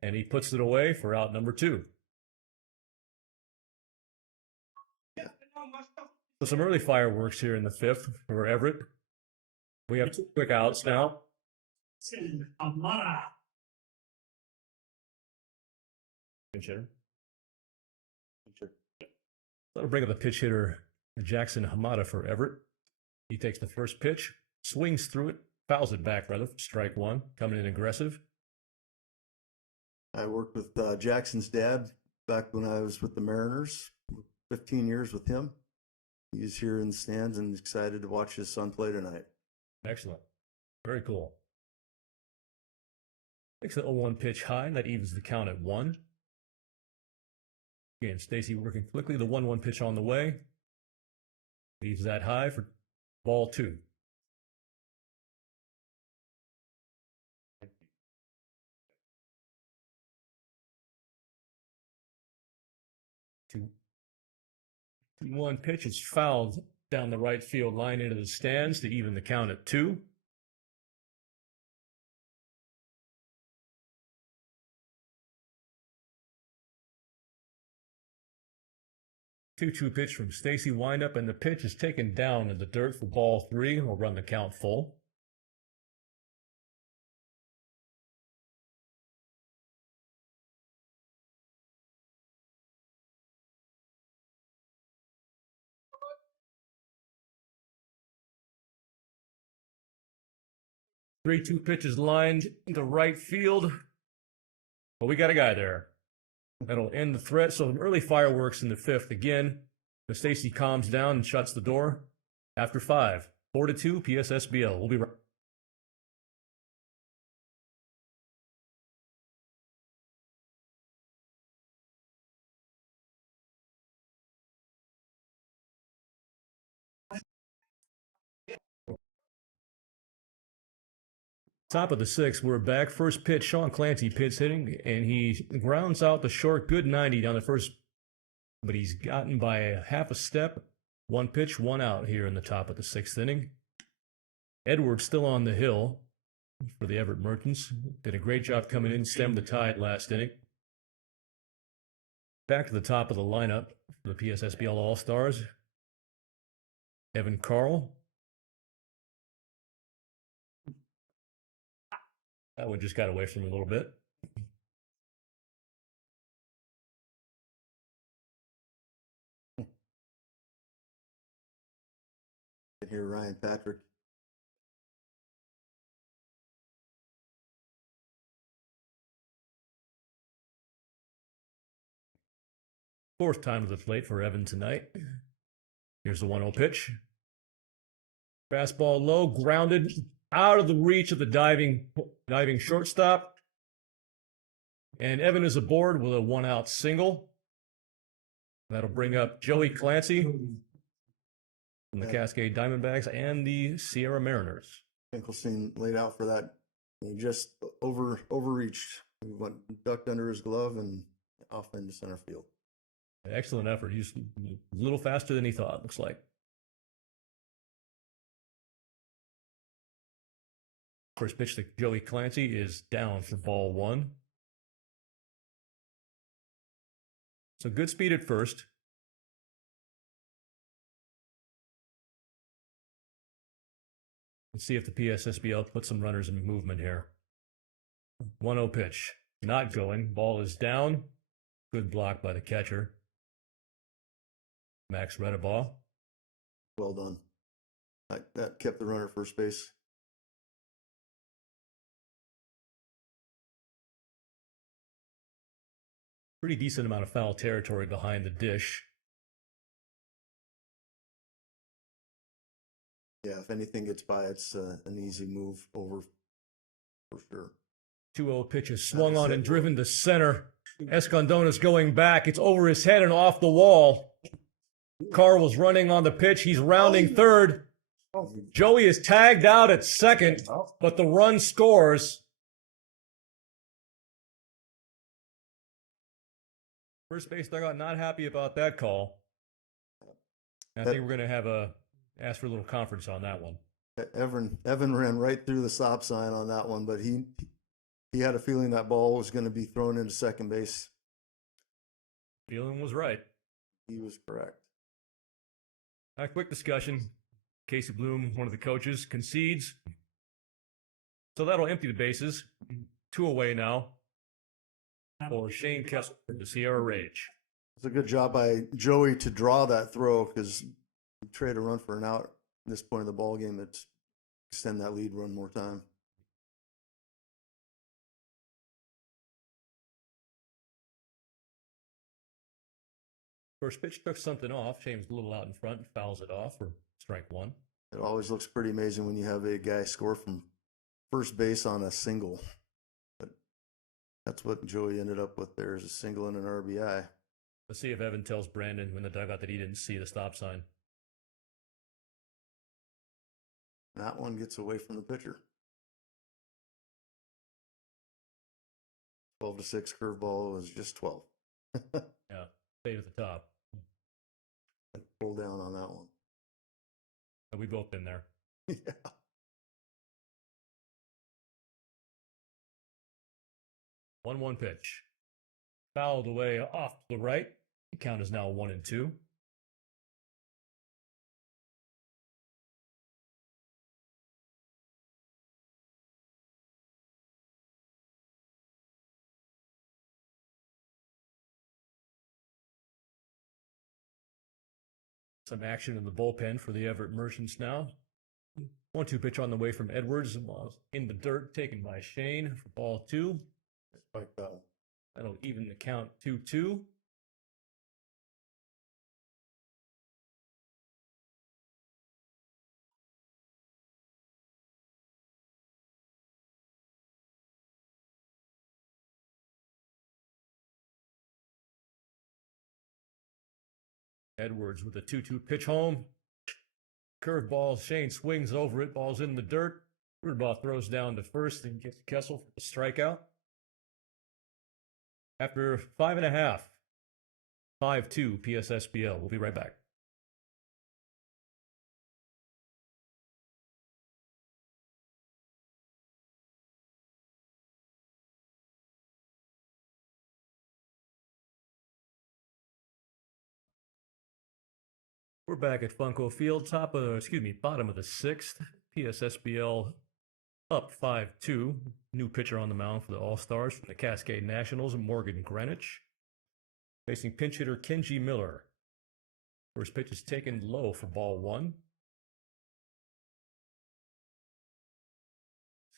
And he puts it away for out number 2. So some early fireworks here in the 5th for Everett. We have 2 quick outs now. Amara. Pinch hitter. That'll bring up the pitch hitter, Jackson Hamada for Everett. He takes the first pitch, swings through it, fouls it back rather, strike 1, coming in aggressive. I worked with Jackson's dad back when I was with the Mariners, 15 years with him. He's here in the stands and excited to watch his son play tonight. Excellent. Very cool. Takes the 0-1 pitch high, and that evens the count at 1. Again, Stacy working quickly. The 1-1 pitch on the way. Leaves that high for ball 2. Two. 2-1 pitch is fouled down the right field line into the stands to even the count at 2. 2-2 pitch from Stacy, windup, and the pitch is taken down in the dirt for ball 3. We'll run the count full. Three-two pitches lined into right field. But we got a guy there. That'll end the threat. So early fireworks in the 5th again. But Stacy calms down and shuts the door. After 5, 4-2 PSSBL. We'll be right. Top of the 6th, we're back. First pitch, Sean Clancy pitch hitting, and he grounds out the short, good 90 down the first, but he's gotten by a half a step. 1 pitch, 1 out here in the top of the 6th inning. Edwards still on the hill for the Everett Merchants. Did a great job coming in, stemmed the tide last inning. Back to the top of the lineup for the PSSBL All-Stars. Evan Carl. That one just got away from me a little bit. Here, Ryan Patrick. Fourth time to the plate for Evan tonight. Here's the 1-0 pitch. Fastball low, grounded out of the reach of the diving shortstop. And Evan is aboard with a 1-out single. That'll bring up Joey Clancy from the Cascade Diamondbacks and the Sierra Mariners. Finkelstein laid out for that. He just overreached. He went ducked under his glove and off into center field. Excellent effort. He's a little faster than he thought, looks like. First pitch to Joey Clancy is down for ball 1. So good speed at first. Let's see if the PSSBL puts some runners in movement here. 1-0 pitch. Not going. Ball is down. Good block by the catcher. Max Redabaugh. Well done. That kept the runner at first base. Pretty decent amount of foul territory behind the dish. Yeah, if anything gets by, it's an easy move over for sure. 2-0 pitch is swung on and driven to center. Escondona's going back. It's over his head and off the wall. Carr was running on the pitch. He's rounding third. Joey is tagged out at second, but the run scores. First base dugout not happy about that call. I think we're going to have ask for a little conference on that one. Evan ran right through the stop sign on that one, but he had a feeling that ball was going to be thrown into second base. Feeling was right. He was correct. A quick discussion. Casey Bloom, one of the coaches, concedes. So that'll empty the bases. 2 away now for Shane Kessler from the Sierra Rage. It's a good job by Joey to draw that throw because you trade a run for an out at this point of the ball game. It's extend that lead one more time. First pitch took something off. Shane's a little out in front, fouls it off for strike one. It always looks pretty amazing when you have a guy score from first base on a single. But that's what Joey ended up with there, is a single and an RBI. Let's see if Evan tells Brandon when the dugout that he didn't see the stop sign. That one gets away from the pitcher. 12-6 curveball was just 12. Yeah, stayed at the top. Pull down on that one. We both been there. Yeah. One pitch. Fouled away off to the right. The count is now 1-2. Some action in the bullpen for the Everett Merchants now. 1-2 pitch on the way from Edwards. In the dirt, taken by Shane for ball 2. That'll even the count 2-2. Edwards with a 2-2 pitch home. Curveball, Shane swings over it. Ball's in the dirt. Rudenbaugh throws down to first and gets Kessel for the strikeout. After 5.5, 5-2 PSSBL. We'll be right back. We're back at Funko Field, bottom of the 6th. PSSBL up 5-2. New pitcher on the mound for the All-Stars from the Cascade Nationals, Morgan Greenwich. Facing pinch hitter Kenji Miller. First pitch is taken low for ball 1.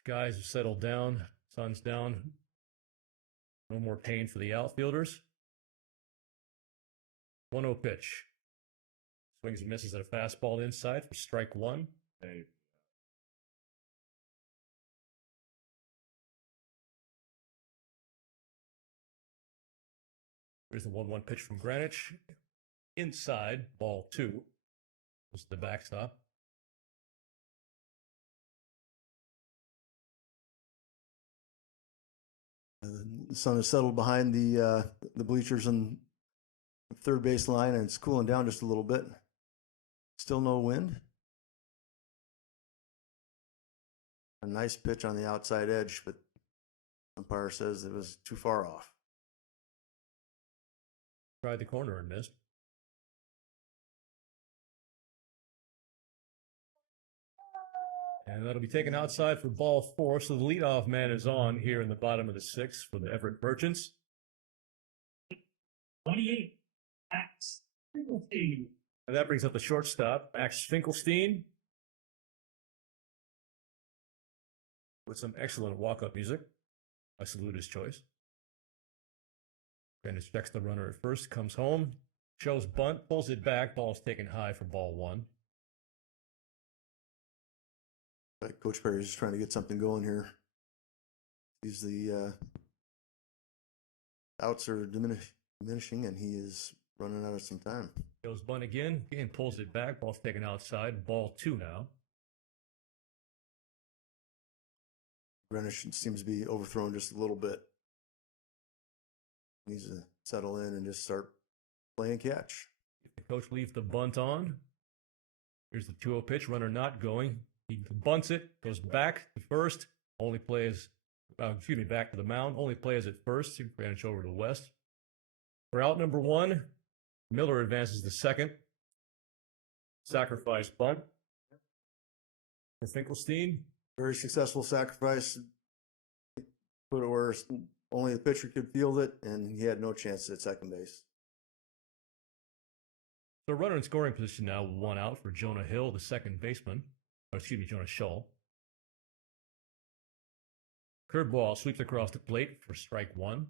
Skies have settled down. Sun's down. No more pain for the outfielders. 1-0 pitch. Swings and misses at a fastball inside for strike 1. Hey. There's the 1-1 pitch from Greenwich. Inside, ball 2. This is the backstop. The sun has settled behind the bleachers and third base line, and it's cooling down just a little bit. Still no wind. A nice pitch on the outside edge, but umpire says it was too far off. Tried the corner and missed. And that'll be taken outside for ball 4. So the leadoff man is on here in the bottom of the 6th for the Everett Merchants. 28, Max Finkelstein. And that brings up the shortstop, Max Finkelstein. With some excellent walk-up music. I salute his choice. Greenwich checks the runner at first, comes home, shows bunt, pulls it back, ball's taken high for ball 1. Coach Perry's just trying to get something going here. He's the outs are diminishing, and he is running out of some time. Goes bunt again pulls it back, ball's taken outside, ball 2 now. Greenwich seems to be overthrown just a little bit. Needs to settle in and just start playing catch. If the coach leaves the bunt on, Here's the 2-0 pitch. Runner not going. He bunts it, goes back to first. Only plays, back to the mound. Only plays at first. Advantage over to West. For out number 1, Miller advances to second. Sacrifice bunt for Finkelstein. Very successful sacrifice. Put it where only the pitcher could field it, and he had no chance at second base. So runner in scoring position now, 1 out for Jonah Hill, the second baseman. Jonah Shull. Curveball sweeps across the plate for strike 1.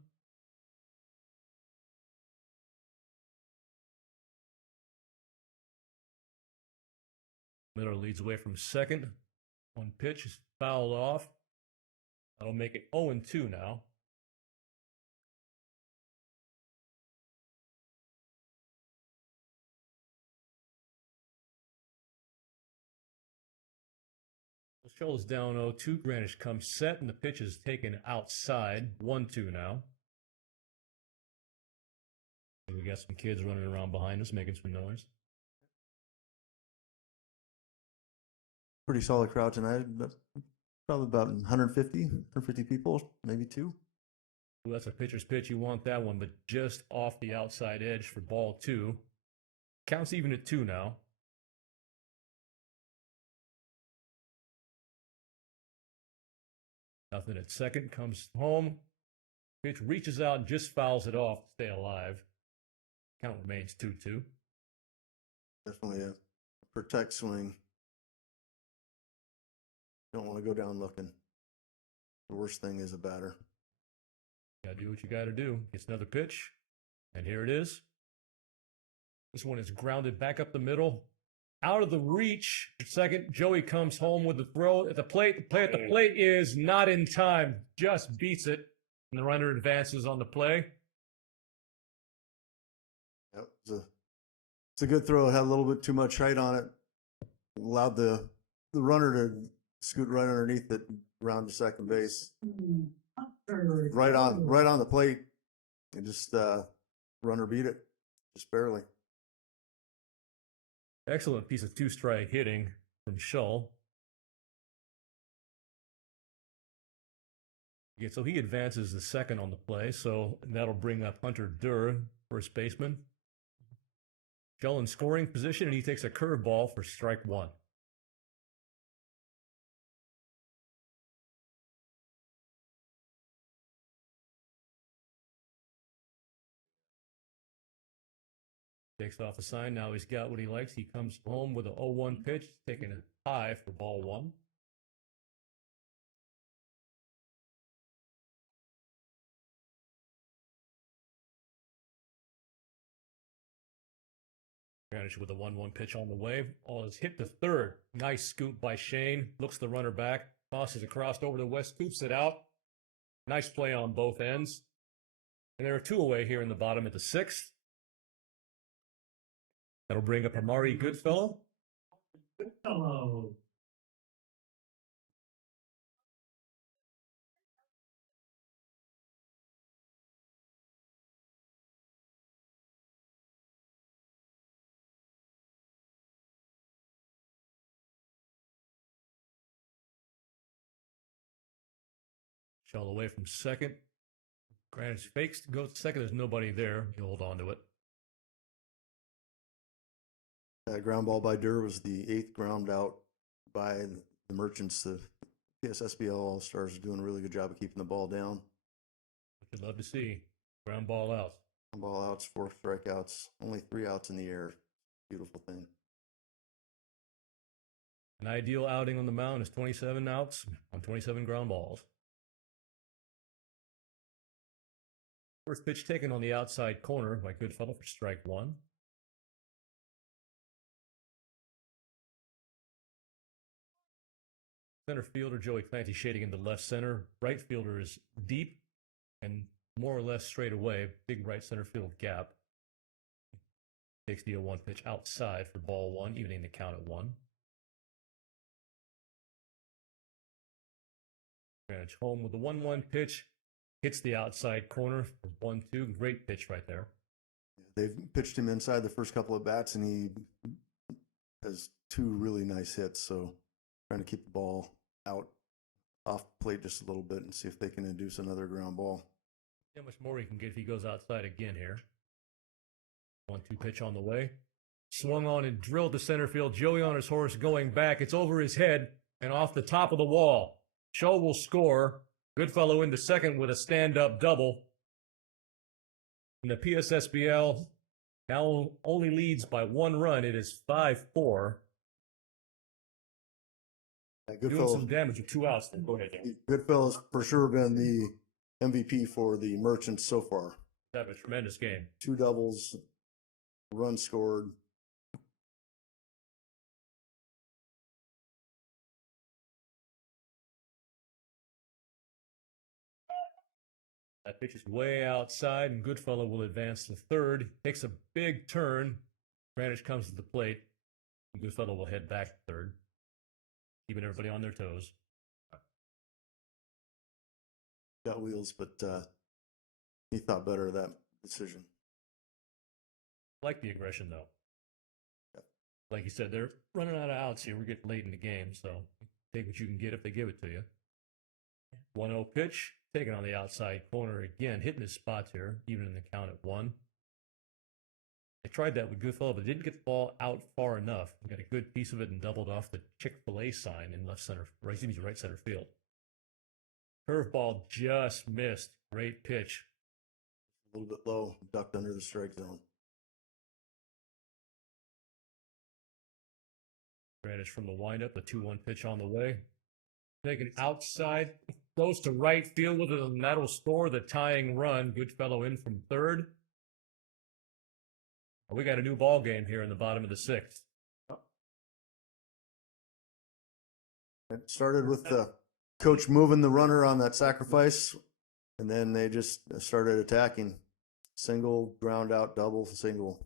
Miller leads away from second. 1 pitch is fouled off. That'll make it 0-2 now. Shull is down 0-2. Granish comes set, and the pitch is taken outside. 1-2 now. And we got some kids running around behind us making some noise. Pretty solid crowd tonight. Probably about 150 people, maybe 2. Well, that's a pitcher's pitch. You want that one, but just off the outside edge for ball 2. Counts even at 2 now. Nothing at second. Comes home. Pitch reaches out and just fouls it off to stay alive. Count remains 2-2. Definitely a protect swing. Don't want to go down looking. The worst thing is a batter. Gotta do what you gotta do. Gets another pitch. And here it is. This one is grounded back up the middle. Out of the reach. Second, Joey comes home with the throw at the plate. The play at the plate is not in time. Just beats it. And the runner advances on the play. Yep, it's a good throw. It had a little bit too much height on it. Allowed the runner to scoot right underneath it, round to second base. Right on the plate. And just runner beat it. Just barely. Excellent piece of 2-strike hitting from Shull. Yeah, so he advances the second on the play, so that'll bring up Hunter Durr, first baseman. Shull in scoring position, and he takes a curveball for strike 1. Takes off the sign. Now he's got what he likes. He comes home with a 0-1 pitch, taking it high for ball 1. Granish with a 1-1 pitch on the way. All is hit to third. Nice scoop by Shane. Looks the runner back. Tosses across over to West. Scoops it out. Nice play on both ends. And there are 2 away here in the bottom at the 6th. That'll bring up Amari Goodfellow. Goodfellow. Shell away from second. Granish fakes to go to second. There's nobody there. He'll hold on to it. That ground ball by Durr was the 8th ground out by the Merchants. The PSSBL All-Stars are doing a really good job of keeping the ball down. Which I'd love to see. Ground ball out. Ground ball outs, 4 strikeouts, only 3 outs in the air. Beautiful thing. An ideal outing on the mound is 27 outs on 27 ground balls. First pitch taken on the outside corner by Goodfellow for strike 1. Center fielder Joey Clancy shading into left center. Right fielder is deep and more or less straight away. Big right center field gap. Takes the 0-1 pitch outside for ball 1, evening the count at 1. Granish home with the 1-1 pitch. Hits the outside corner for 1-2. Great pitch right there. They've pitched him inside the first couple of bats, and he has two really nice hits, so trying to keep the ball out off the plate just a little bit and see if they can induce another ground ball. How much more he can get if he goes outside again here. 1-2 pitch on the way. Swung on and drilled to center field. Joey on his horse going back. It's over his head and off the top of the wall. Shaw will score. Goodfellow into second with a stand-up double. And the PSSBL now only leads by 1 run. It is 5-4. Doing some damage with 2 outs. Go ahead, Dan. Goodfellow's for sure been the MVP for the Merchants so far. Have a tremendous game. 2 doubles, run scored. That pitch is way outside, and Goodfellow will advance to third. Takes a big turn. Granish comes to the plate. And Goodfellow will head back to third, keeping everybody on their toes. Got wheels, but he thought better of that decision. Like the aggression, though. Yep. Like you said, they're running out of outs here. We're getting late in the game, so take what you can get if they give it to you. 1-0 pitch, taken on the outside corner again, hitting his spots here, even in the count at 1. They tried that with Goodfellow, but didn't get the ball out far enough. We got a good piece of it and doubled off the Chick-fil-A sign in right center field. Curveball just missed. Great pitch. A little bit low, ducked under the strike zone. Granish from the windup, the 2-1 pitch on the way. Taken outside, goes to right field with it, and that'll score the tying run. Goodfellow in from third. We got a new ball game here in the bottom of the 6th. It started with the coach moving the runner on that sacrifice, and then they just started attacking. Single, ground out, double, single.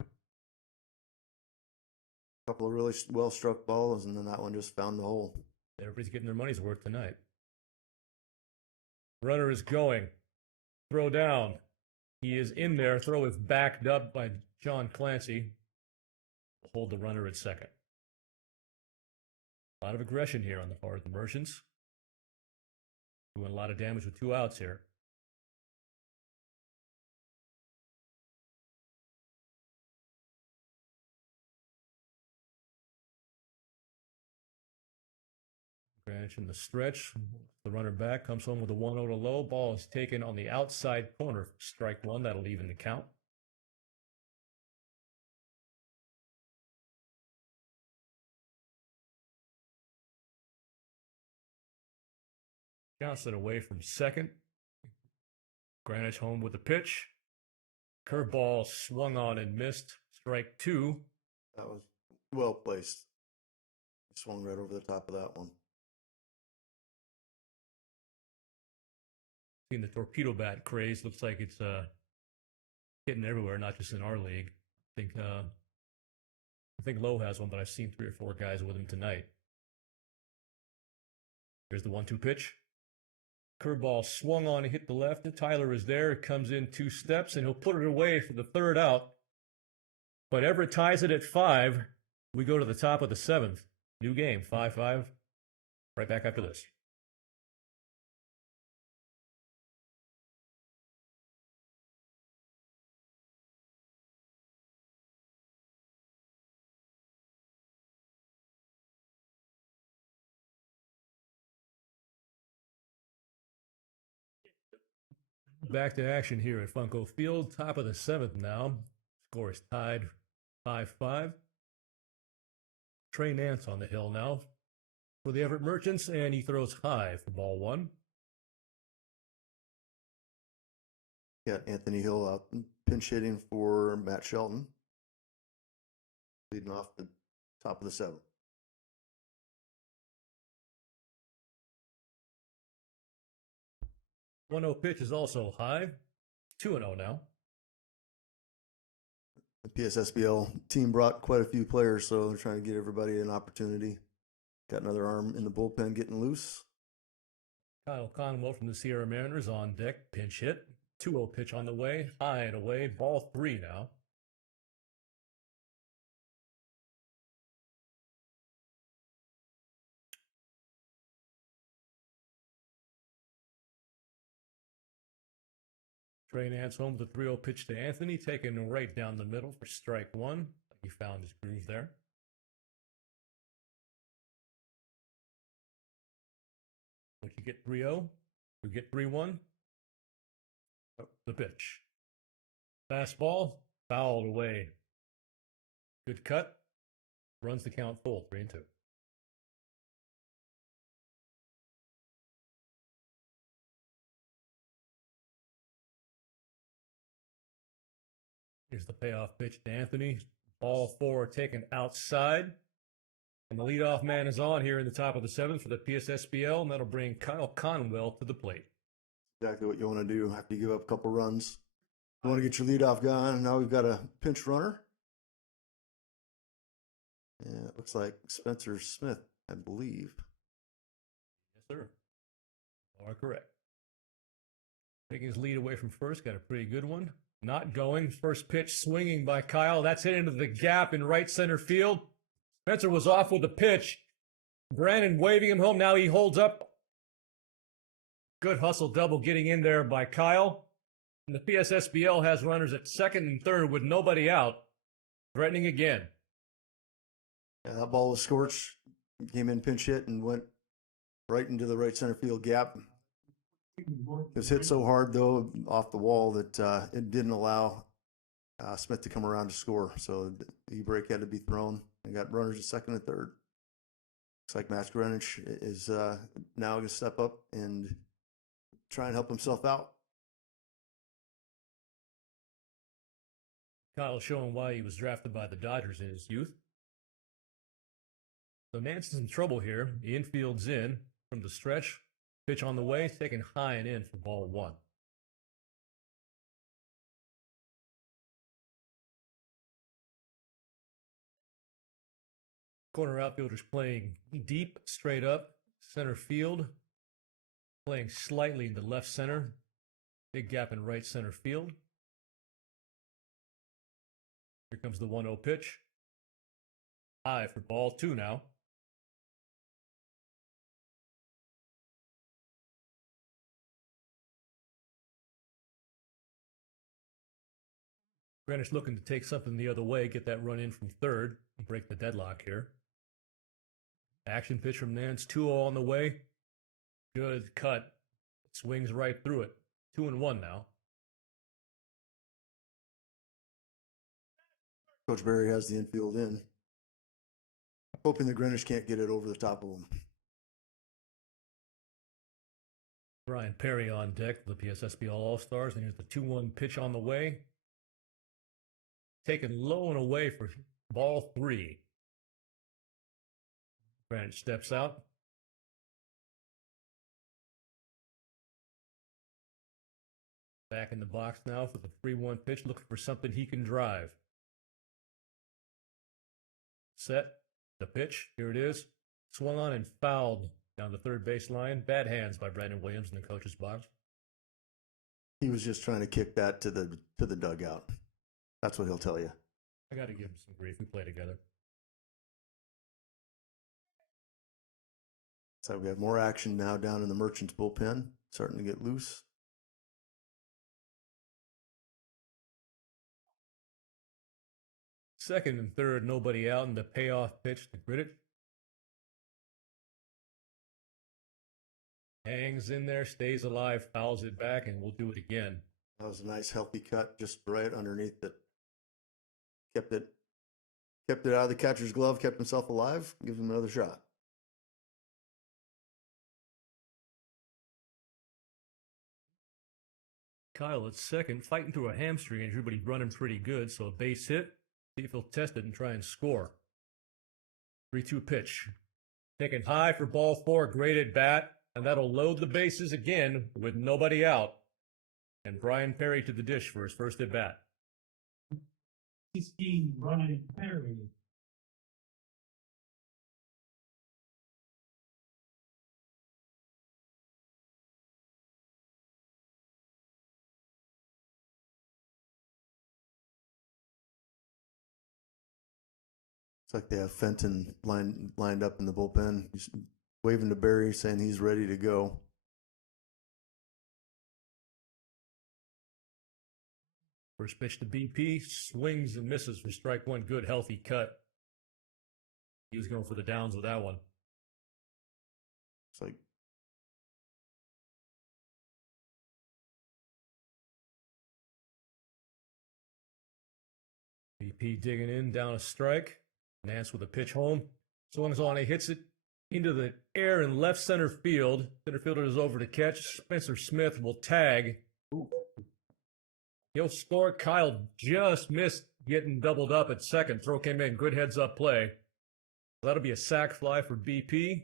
A couple of really well struck balls, and then that one just found the hole. Everybody's getting their money's worth tonight. Runner is going. Throw down. He is in there. Throw is backed up by John Clancy. Hold the runner at second. A lot of aggression here on the part of the Merchants. Doing a lot of damage with 2 outs here. Granish in the stretch. The runner back comes home with a 1-0 to low. Ball is taken on the outside corner. Strike 1. That'll even the count. Johnson away from second. Granish home with the pitch. Curveball swung on and missed. Strike 2. That was well placed. Swung right over the top of that one. Seeing the torpedo bat craze, looks like it's hitting everywhere, not just in our league. I think Lowe has one, but I've seen 3 or 4 guys with him tonight. Here's the 1-2 pitch. Curveball swung on and hit the left. Tyler is there. It comes in 2 steps, and he'll put it away for the 3rd out. But Everett ties it at 5. We go to the top of the 7th. New game, 5-5. Right back after this. Back to action here at Funko Field. Top of the 7th now. Score is tied 5-5. Trey Nance on the hill now for the Everett Merchants, and he throws high for ball 1. Got Anthony Hill out pinch hitting for Matt Shelton. Leading off the top of the 7th. 1-0 pitch is also high. 2-0 now. The PSSBL team brought quite a few players, so they're trying to get everybody an opportunity. Got another arm in the bullpen getting loose. Kyle Conwell from the Sierra Mariners on deck. Pinch hit. 2-0 pitch on the way. High and away. Ball 3 now. Trey Nance home with a 3-0 pitch to Anthony, taken right down the middle for strike one. He found his groove there. Once you get 3-0, you get 3-1. The pitch. Fastball, fouled away. Good cut. Runs the count full, 3-2. Here's the payoff pitch to Anthony. Ball 4 taken outside. And the leadoff man is on here in the top of the 7th for the PSSBL, and that'll bring Kyle Conwell to the plate. Exactly what you want to do after you give up a couple runs. You want to get your leadoff guy on, and now we've got a pinch runner. Yeah, it looks like Spencer Smith, I believe. Yes, sir. You are correct. Taking his lead away from first, got a pretty good one. Not going. First pitch swinging by Kyle. That's hit into the gap in right center field. Spencer was off with the pitch. Brandon waving him home. Now he holds up. Good hustle double getting in there by Kyle. And the PSSBL has runners at second and third with nobody out. Threatening again. Yeah, that ball was scorched. Came in pinch hit and went right into the right center field gap. It was hit so hard, though, off the wall that it didn't allow Smith to come around to score. So the E-break had to be thrown. They got runners at second and third. Looks like Matt Greenwich is now going to step up and try and help himself out. Kyle showing why he was drafted by the Dodgers in his youth. So Nance is in trouble here. The infield's in from the stretch. Pitch on the way, taken high and in for ball 1. Corner outfielders playing deep, straight up, center field. Playing slightly into left center. Big gap in right center field. Here comes the 1-0 pitch. High for ball 2 now. Greenwich looking to take something the other way, get that run in from third, and break the deadlock here. Action pitch from Nance, 2-0 on the way. Good cut. Swings right through it. 2-1 now. Coach Berry has the infield in. Hoping the Greenwich can't get it over the top of him. Brian Perry on deck for the PSSBL All-Stars. And here's the 2-1 pitch on the way. Taken low and away for ball 3. Greenwich steps out. Back in the box now for the 3-1 pitch, looking for something he can drive. Set, the pitch, here it is. Swung on and fouled down the third baseline. Bad hands by Brandon Williams in the coach's box. He was just trying to kick that to the dugout. That's what he'll tell you. I got to give him some grief. We play together. So we have more action now down in the Merchants bullpen, starting to get loose. Second and third, nobody out, and the payoff pitch to Greenwich. Hangs in there, stays alive, fouls it back, and we'll do it again. That was a nice healthy cut just right underneath it. Kept it out of the catcher's glove, kept himself alive, gives him another shot. Kyle at second, fighting through a hamstring injury, but he's running pretty good, so a base hit. See if he'll test it and try and score. 3-2 pitch. Taken high for ball 4, great at bat, and that'll load the bases again with nobody out. And Brian Perry to the dish for his first at bat. 16, Brian Perry. It's like they have Fenton lined up in the bullpen. He's waving to Barry, saying he's ready to go. First pitch to BP, swings and misses for strike one. Good, healthy cut. He was going for the downs with that one. It's like BP digging in, down a strike. Nance with a pitch home. Swings on, he hits it into the air in left center field. Center fielder is over to catch. Spencer Smith will tag. He'll score. Kyle just missed getting doubled up at second. Throw came in. Good heads up play. That'll be a sac fly for BP.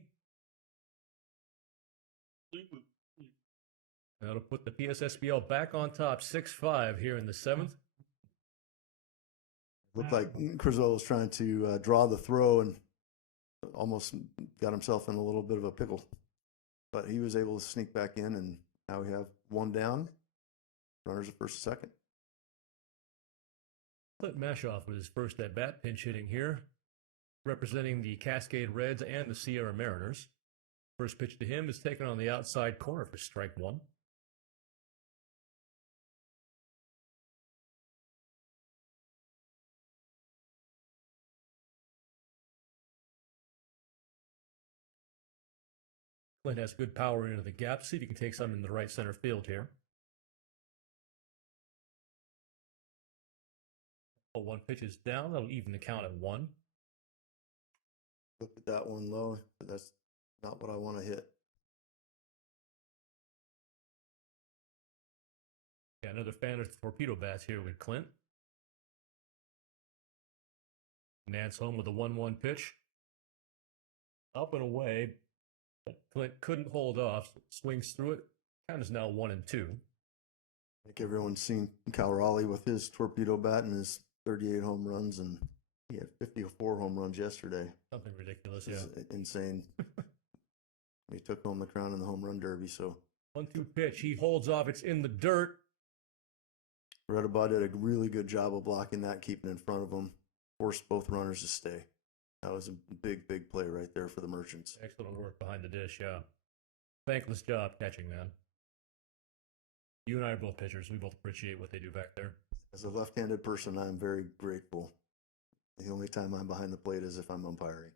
That'll put the PSSBL back on top 6-5 here in the seventh. looked like Criswell was trying to draw the throw and almost got himself in a little bit of a pickle. But he was able to sneak back in, and now we have one down. Runners at first and second. Clint Mashoff with his first at bat, pinch hitting here, representing the Cascade Reds and the Sierra Mariners. First pitch to him is taken on the outside corner for strike one. Clint has good power into the gap. See if he can take some in the right center field here. One pitch is down. That'll even the count at one. Look at that one low, but that's not what I want to hit. Yeah, another fan of torpedo bats here with Clint. Nance home with a 1-1 pitch. Up and away. Clint couldn't hold off. Swings through it. Count is now 1-2. I think everyone's seen Cal Raleigh with his torpedo bat and his 38 home runs, and he had 54 home runs yesterday. Something ridiculous, yeah. It's insane. He took home the crown in the home run derby, so. 1-2 pitch. He holds off. It's in the dirt. Redabad did a really good job of blocking that, keeping in front of him, forced both runners to stay. That was a big, big play right there for the Merchants. Excellent work behind the dish, yeah. Thankless job catching, man. You and I are both pitchers. We both appreciate what they do back there. As a left-handed person, I'm very grateful. The only time I'm behind the plate is if I'm umpiring.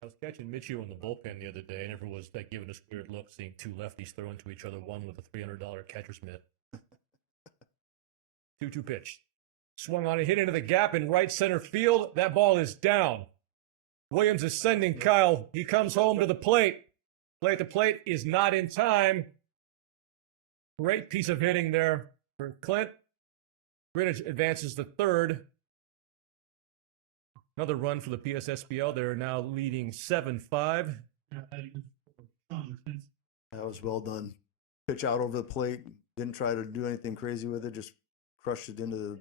I was catching Michio in the bullpen the other day, and everyone was like giving us a weird look, seeing two lefties throw into each other, one with a $300 catcher's mitt. 2-2 pitch. Swung on and hit into the gap in right center field. That ball is down. Williams is sending Kyle. He comes home to the plate. Play at the plate is not in time. Great piece of hitting there for Clint. Greenwich advances to third. Another run for the PSSBL. They're now leading 7-5. That was well done. Pitch out over the plate. Didn't try to do anything crazy with it. Just crushed it into the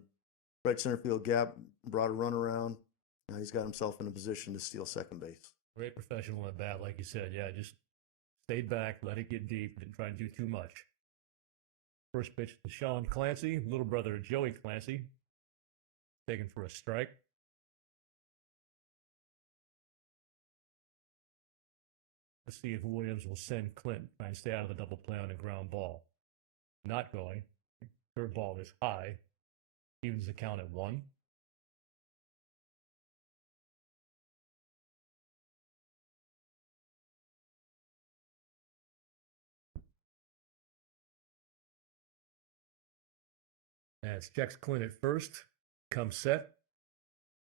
right center field gap. Brought a run around. Now he's got himself in a position to steal second base. Great professional at bat, like you said. Yeah, just stayed back, let it get deep, didn't try to do too much. First pitch to Sean Clancy, little brother of Joey Clancy, taken for a strike. Let's see if Williams will send Clint, try and stay out of the double play on a ground ball. Not going. Third ball is high. Evens the count at 1. As checks Clint at first, comes set.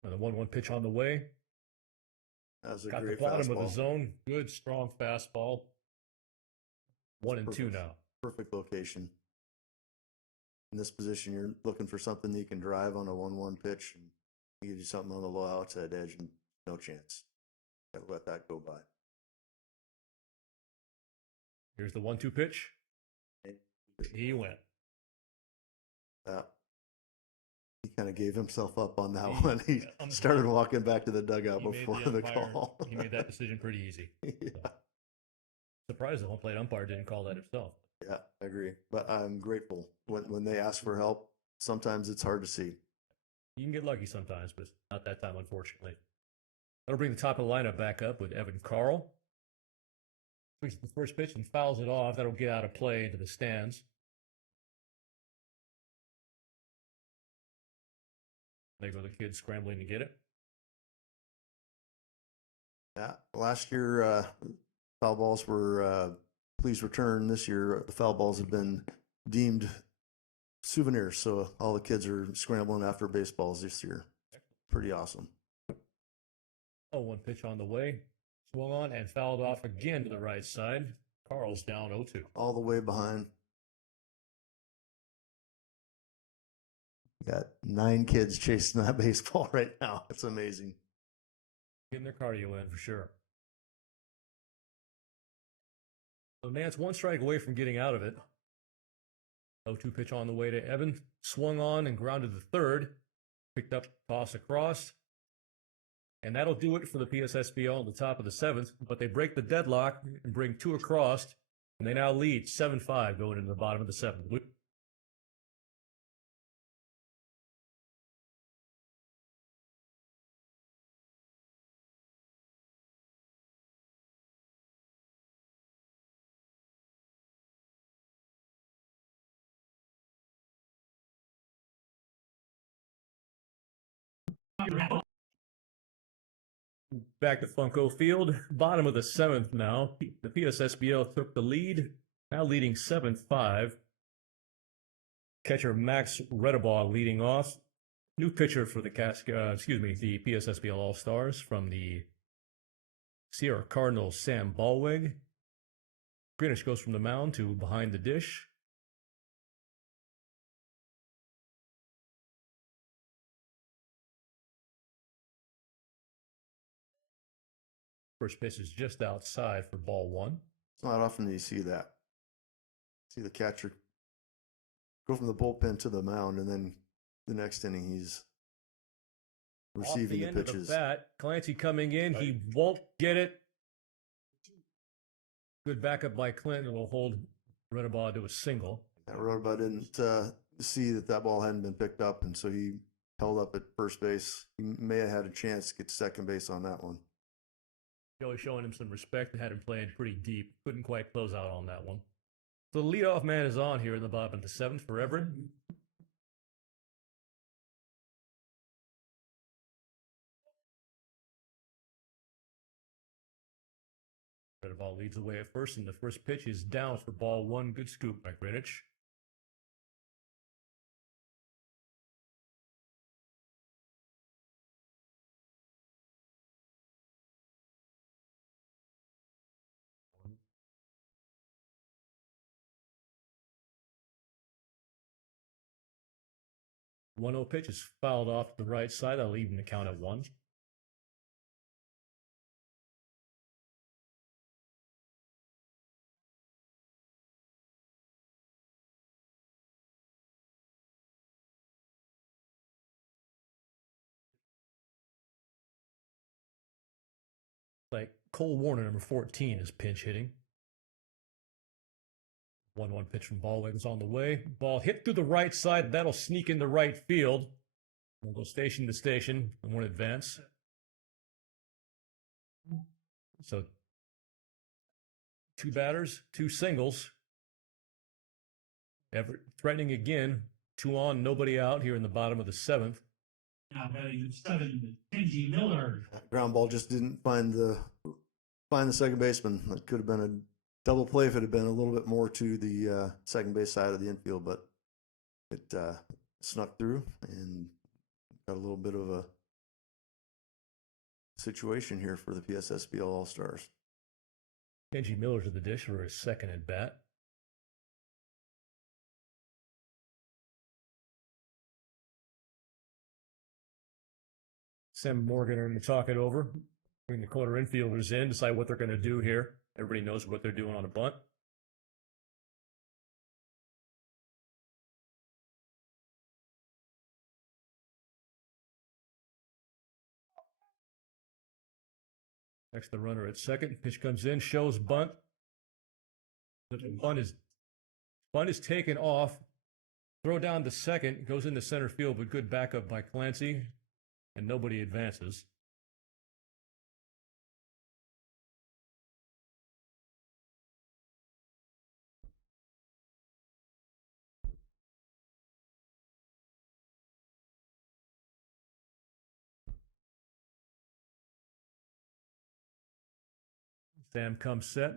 And the 1-1 pitch on the way. That was a Got the great bottom fastball. of the zone. Good, strong fastball. 1-2 now. Perfect location. In this position, you're looking for something that you can drive on a 1-1 pitch, and you do something on the low outside edge, and no chance. Got to let that go by. Here's the 1-2 pitch. He went. He kind of gave himself up on that one. He started walking back to the dugout before the call. He made that decision pretty easy. Yeah. So, surprised the home plate umpire didn't call that himself. Yeah, I agree. But I'm grateful when they ask for help. Sometimes it's hard to see. You can get lucky sometimes, but not that time, unfortunately. That'll bring the top of the lineup back up with Evan Carl, Swings the first pitch and fouls it off. That'll get out of play into the stands. There go the kids scrambling to get it. Yeah, last year foul balls were please return. This year the foul balls have been deemed souvenirs, so all the kids are scrambling after baseballs this year. Pretty awesome. Oh, one pitch on the way. Swung on and fouled off again to the right side. Carl's down 0-2. All the way behind. Got 9 kids chasing that baseball right now. It's amazing. Getting their cardio in for sure. So Nance one strike away from getting out of it. 0-2 pitch on the way to Evan. Swung on and grounded to third. Picked up, toss across. And that'll do it for the PSSBL on the top of the 7th. But they break the deadlock and bring 2 across. And they now lead 7-5 going into the bottom of the 7th. Back to Funko Field, bottom of the 7th now. The PSSBL took the lead, now leading 7-5. Catcher Max Redabaugh leading off. New pitcher for the the PSSBL All-Stars from the Sierra Cardinals, Sam Ballweg. Greenwich goes from the mound to behind the dish. First pitch is just outside for ball 1. It's not often that you see that. See the catcher go from the bullpen to the mound, and then the next inning he's receiving Off the end pitches. Of the bat, Clancy coming in. He won't get it. Good backup by Clinton will hold Redabaugh to a single. Redabaugh didn't see that ball hadn't been picked up, and so he held up at first base. He may have had a chance to get to second base on that one. Joey showing him some respect and had him playing pretty deep. Couldn't quite close out on that one. So the leadoff man is on here in the bottom of the 7th for Everett. Redabaugh leads away at first, and the first pitch is down for ball 1. Good scoop by Greenwich. One 0 pitch is fouled off to the right side. That'll even the count at 1. Like Cole Warner, number 14, is pinch hitting. 1-1 pitch from Ballweg is on the way. Ball hit through the right side. That'll sneak into right field. We'll go station to station and one advance. So 2 batters, 2 singles. Everett threatening again. 2 on, nobody out here in the bottom of the 7th. Now batting 7, Kenji Miller. That ground ball just didn't find the second baseman. That could have been a double play if it had been a little bit more to the second base side of the infield, but it snuck through and got a little bit of a situation here for the PSSBL All-Stars. Kenji Miller to the dish for his second at bat. Sam Morgan are going to talk it over. Bring the corner infielders in, decide what they're going to do here. Everybody knows what they're doing on a bunt. Next, the runner at second. Pitch comes in, shows bunt. The bunt is taken off. Throw down to second, goes into center field, but good backup by Clancy, and nobody advances. Sam comes set.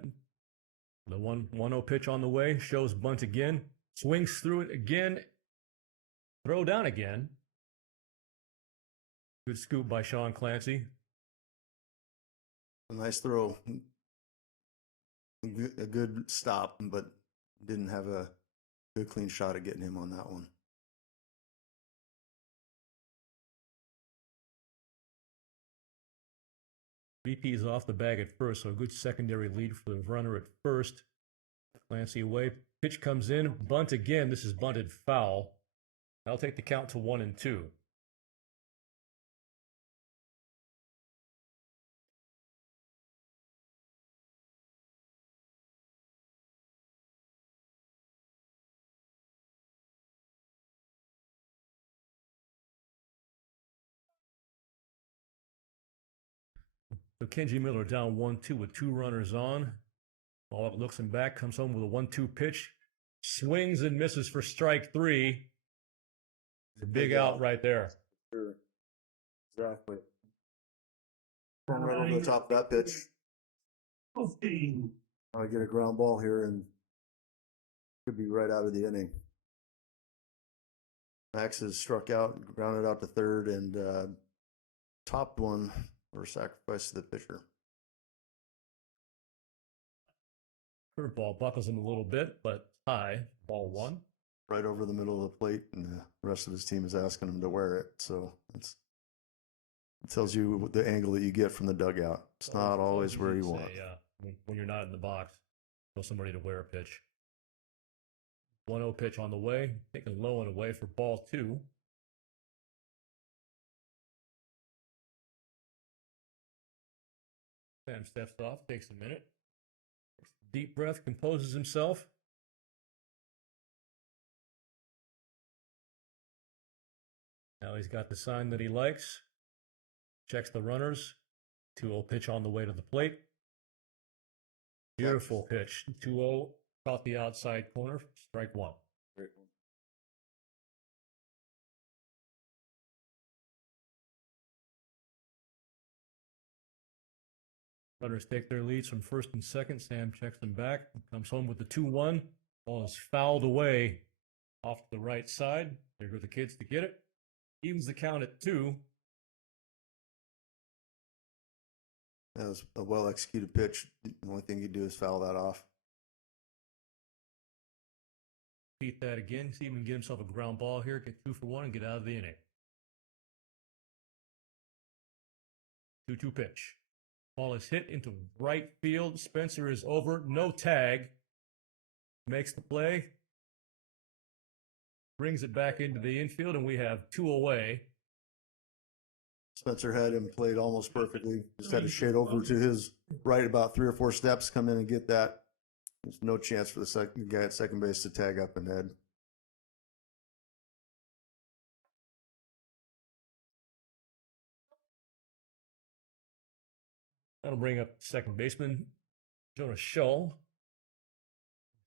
The 1-0 pitch on the way. Shows bunt again. Swings through it again. Throw down again. Good scoop by Sean Clancy. A nice throw. A good stop, but didn't have a good clean shot at getting him on that one. BP is off the bag at first, so a good secondary lead for the runner at first. Clancy away. Pitch comes in. Bunt again. This is bunted foul. That'll take the count to 1-2. So Kenji Miller down 1-2 with 2 runners on. Ball looks him back, comes home with a 1-2 pitch. Swings and misses for strike 3. The big out right there. Sure. Exactly. Going right over the top of that pitch. 15. I get a ground ball here and could be right out of the inning. Max has struck out, grounded out to third, and topped one or sacrifice to the pitcher. Curveball buckles him a little bit, but high. Ball 1. Right over the middle of the plate, and the rest of his team is asking him to wear it. So it tells you the angle that you get from the dugout. It's not always where you want. Yeah, when you're not in the box, tell somebody to wear a pitch. 1-0 pitch on the way, taken low and away for ball 2. Sam steps off, takes a minute. Deep breath, composes himself. Now he's got the sign that he likes. Checks the runners. 2-0 pitch on the way to the plate. Beautiful pitch. 2-0, caught the outside corner, strike 1. Great. Runners take their leads from first and second. Sam checks them back. Comes home with the 2-1. Ball is fouled away off to the right side. There go the kids to get it. Evens the count at 2. That was a well executed pitch. The only thing you do is foul that off. Repeat that again. See if he can get himself a ground ball here. Get 2 for 1 and get out of the inning. 2-2 pitch. Ball is hit into right field. Spencer is over. No tag. Makes the play. Brings it back into the infield, and we have 2 away. Spencer had him played almost perfectly. Just had to shade over to his right about 3 or 4 steps, come in and get that. There's no chance for the guy at second base to tag up and head. That'll bring up second baseman Jonas Schull.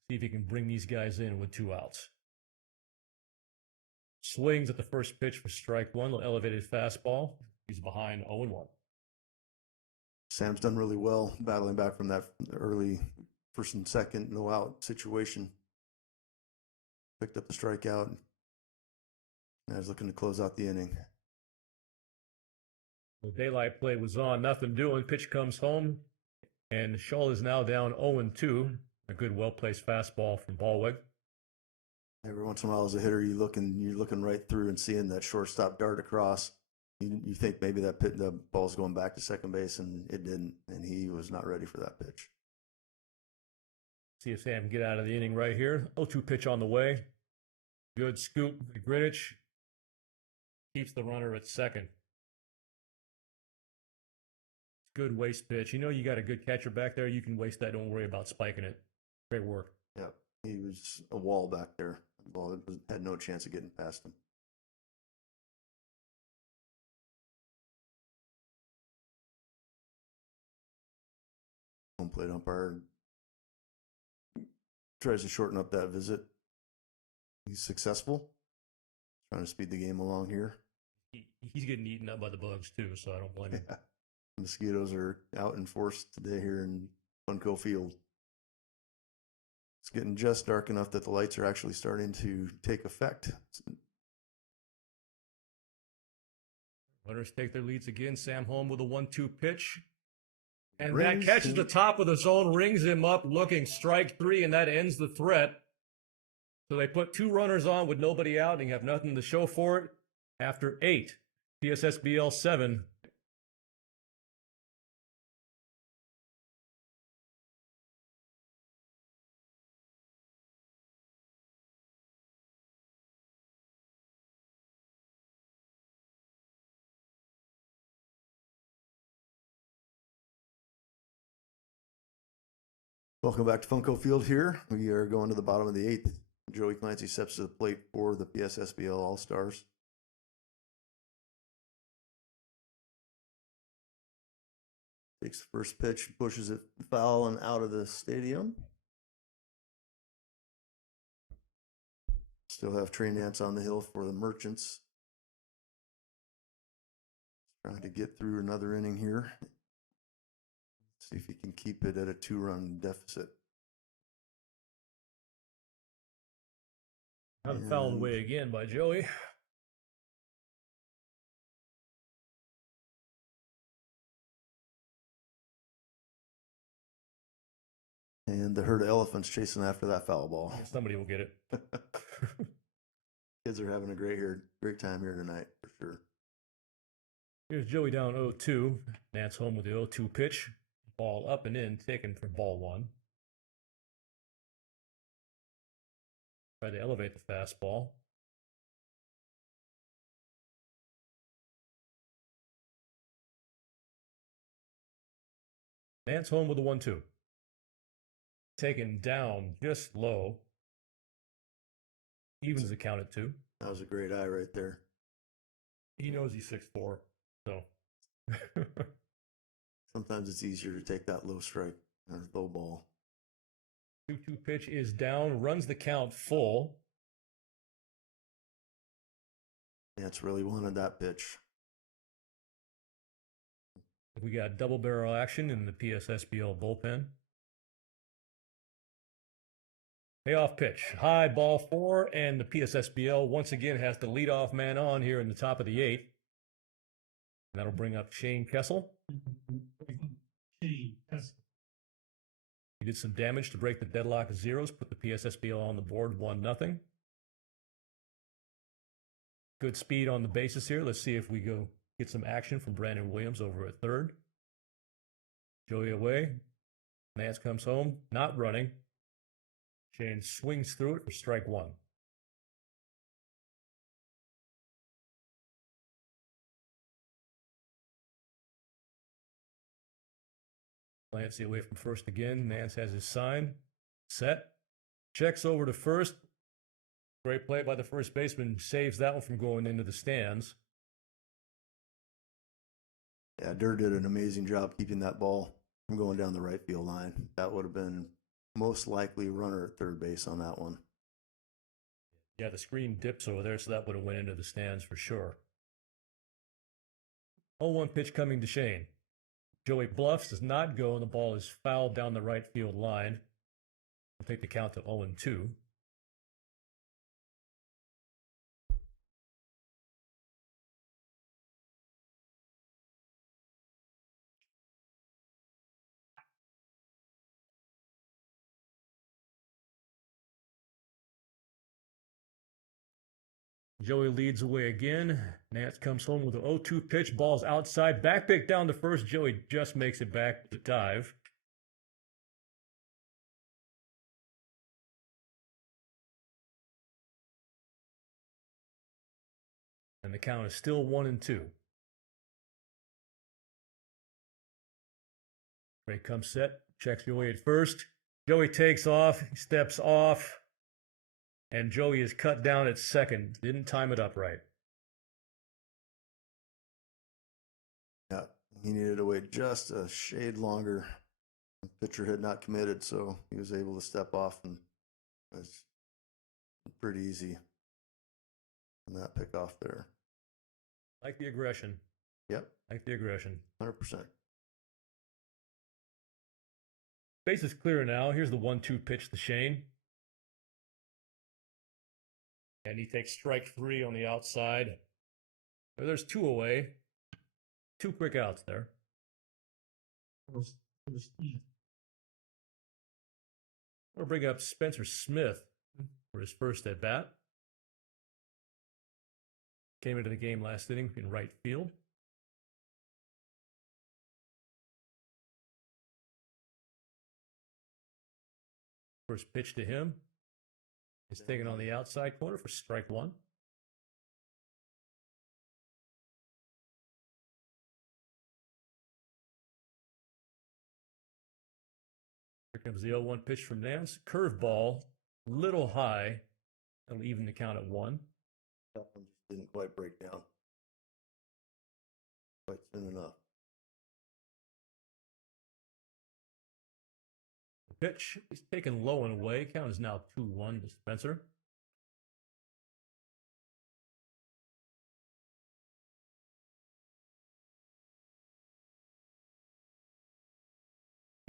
See if he can bring these guys in with 2 outs. Swings at the first pitch for strike 1. The elevated fastball. He's behind 0-1. Sam's done really well battling back from that early first and second no out situation. Picked up the strikeout. Now he's looking to close out the inning. The daylight play was on, nothing doing. Pitch comes home, and Schull is now down 0-2. A good, well-placed fastball from Ballweg. Every once in a while, as a hitter, you're looking right through and seeing that shortstop dart across. You think maybe the ball's going back to second base, and it didn't, and he was not ready for that pitch. See if Sam can get out of the inning right here. 0-2 pitch on the way. Good scoop. Greenwich keeps the runner at second. Good waste pitch. You know you got a good catcher back there. You can waste that. Don't worry about spiking it. Great work. Yeah, he was a wall back there. The ball had no chance of getting past him. Home plate umpire tries to shorten up that visit. He's successful. Trying to speed the game along here. He's getting eaten up by the bugs too, so I don't blame him. Yeah. Mosquitoes are out in force today here in Funko Field. It's getting just dark enough that the lights are actually starting to take effect. Runners take their leads again. Sam Holm with a 1-2 pitch. And Rings that catches him. the top of the zone, rings him up, looking strike 3, and that ends the threat. So they put 2 runners on with nobody out, and you have nothing to show for it. After 8, PSSBL 7. Welcome back to Funko Field here. We are going to the bottom of the 8th. Joey Clancy steps to the plate for the PSSBL All-Stars. Takes the first pitch, pushes it foul and out of the stadium. Still have Trey Nance on the hill for the Merchants. Trying to get through another inning here. See if he can keep it at a 2-run deficit. Got him fouled away again by Joey. And the herd of elephants chasing after that foul ball. Somebody will get it. Kids are having a great time here tonight for sure. Here's Joey down 0-2. Nance Holm with the 0-2 pitch. Ball up and in, taken for ball 1. Try to elevate the fastball. Nance Holm with the 1-2. Taken down just low. Evens the count at 2. That was a great eye right there. He knows he's 6'4", so. Sometimes it's easier to take that low strike or low ball. 2-2 pitch is down, runs the count full. Nance really wanted that pitch. We got double barrel action in the PSSBL bullpen. Payoff pitch, high ball 4, and the PSSBL once again has the leadoff man on here in the top of the 8th. And that'll bring up Shane Kessel. He did some damage to break the deadlock of zeros, put the PSSBL on the board 1-0. Good speed on the bases here. Let's see if we go get some action from Brandon Williams over at third. Joey away. Nance comes home, not running. Shane swings through it for strike 1. Clancy away from first again. Nance has his sign. Set. Checks over to first. Great play by the first baseman. Saves that one from going into the stands. Yeah, Durr did an amazing job keeping that ball from going down the right field line. That would have been most likely runner at third base on that one. Yeah, the screen dips over there, so that would have went into the stands for sure. 0-1 pitch coming to Shane. Joey bluffs, does not go, and the ball is fouled down the right field line. We'll take the count to 0-2. Joey leads away again. Nance comes home with an 0-2 pitch. Ball's outside. Back pick down to first. Joey just makes it back to dive. And the count is still 1-2. Ray comes set. Checks Joey at first. Joey takes off. He steps off. And Joey is cut down at second. Didn't time it up right. Yeah, he needed to wait just a shade longer. The pitcher had not committed, so he was able to step off, and it was pretty easy on that pickoff there. Like the aggression. Yep. Like the aggression. 100%. Base is clear now. Here's the 1-2 pitch to Shane. And he takes strike 3 on the outside. There's 2 away. 2 quick outs there. We'll bring up Spencer Smith for his first at bat. Came into the game last inning in right field. First pitch to him is taken on the outside corner for strike 1. Here comes the 0-1 pitch from Nance. Curveball, little high. That'll even the count at 1. That one just didn't quite break down. Quite soon enough. Pitch is taken low and away. Count is now 2-1 to Spencer.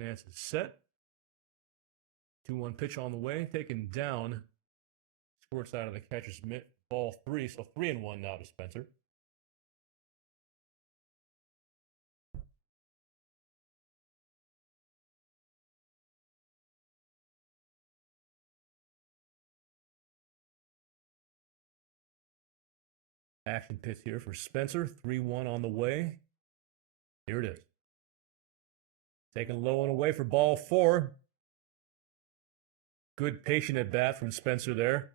Nance is set. 2-1 pitch on the way. Taken down. Squirts out of the catcher's mitt. Ball 3. So 3-1 now to Spencer. Action pitch here for Spencer. 3-1 on the way. Here it is. Taken low and away for ball 4. Good patient at bat from Spencer there.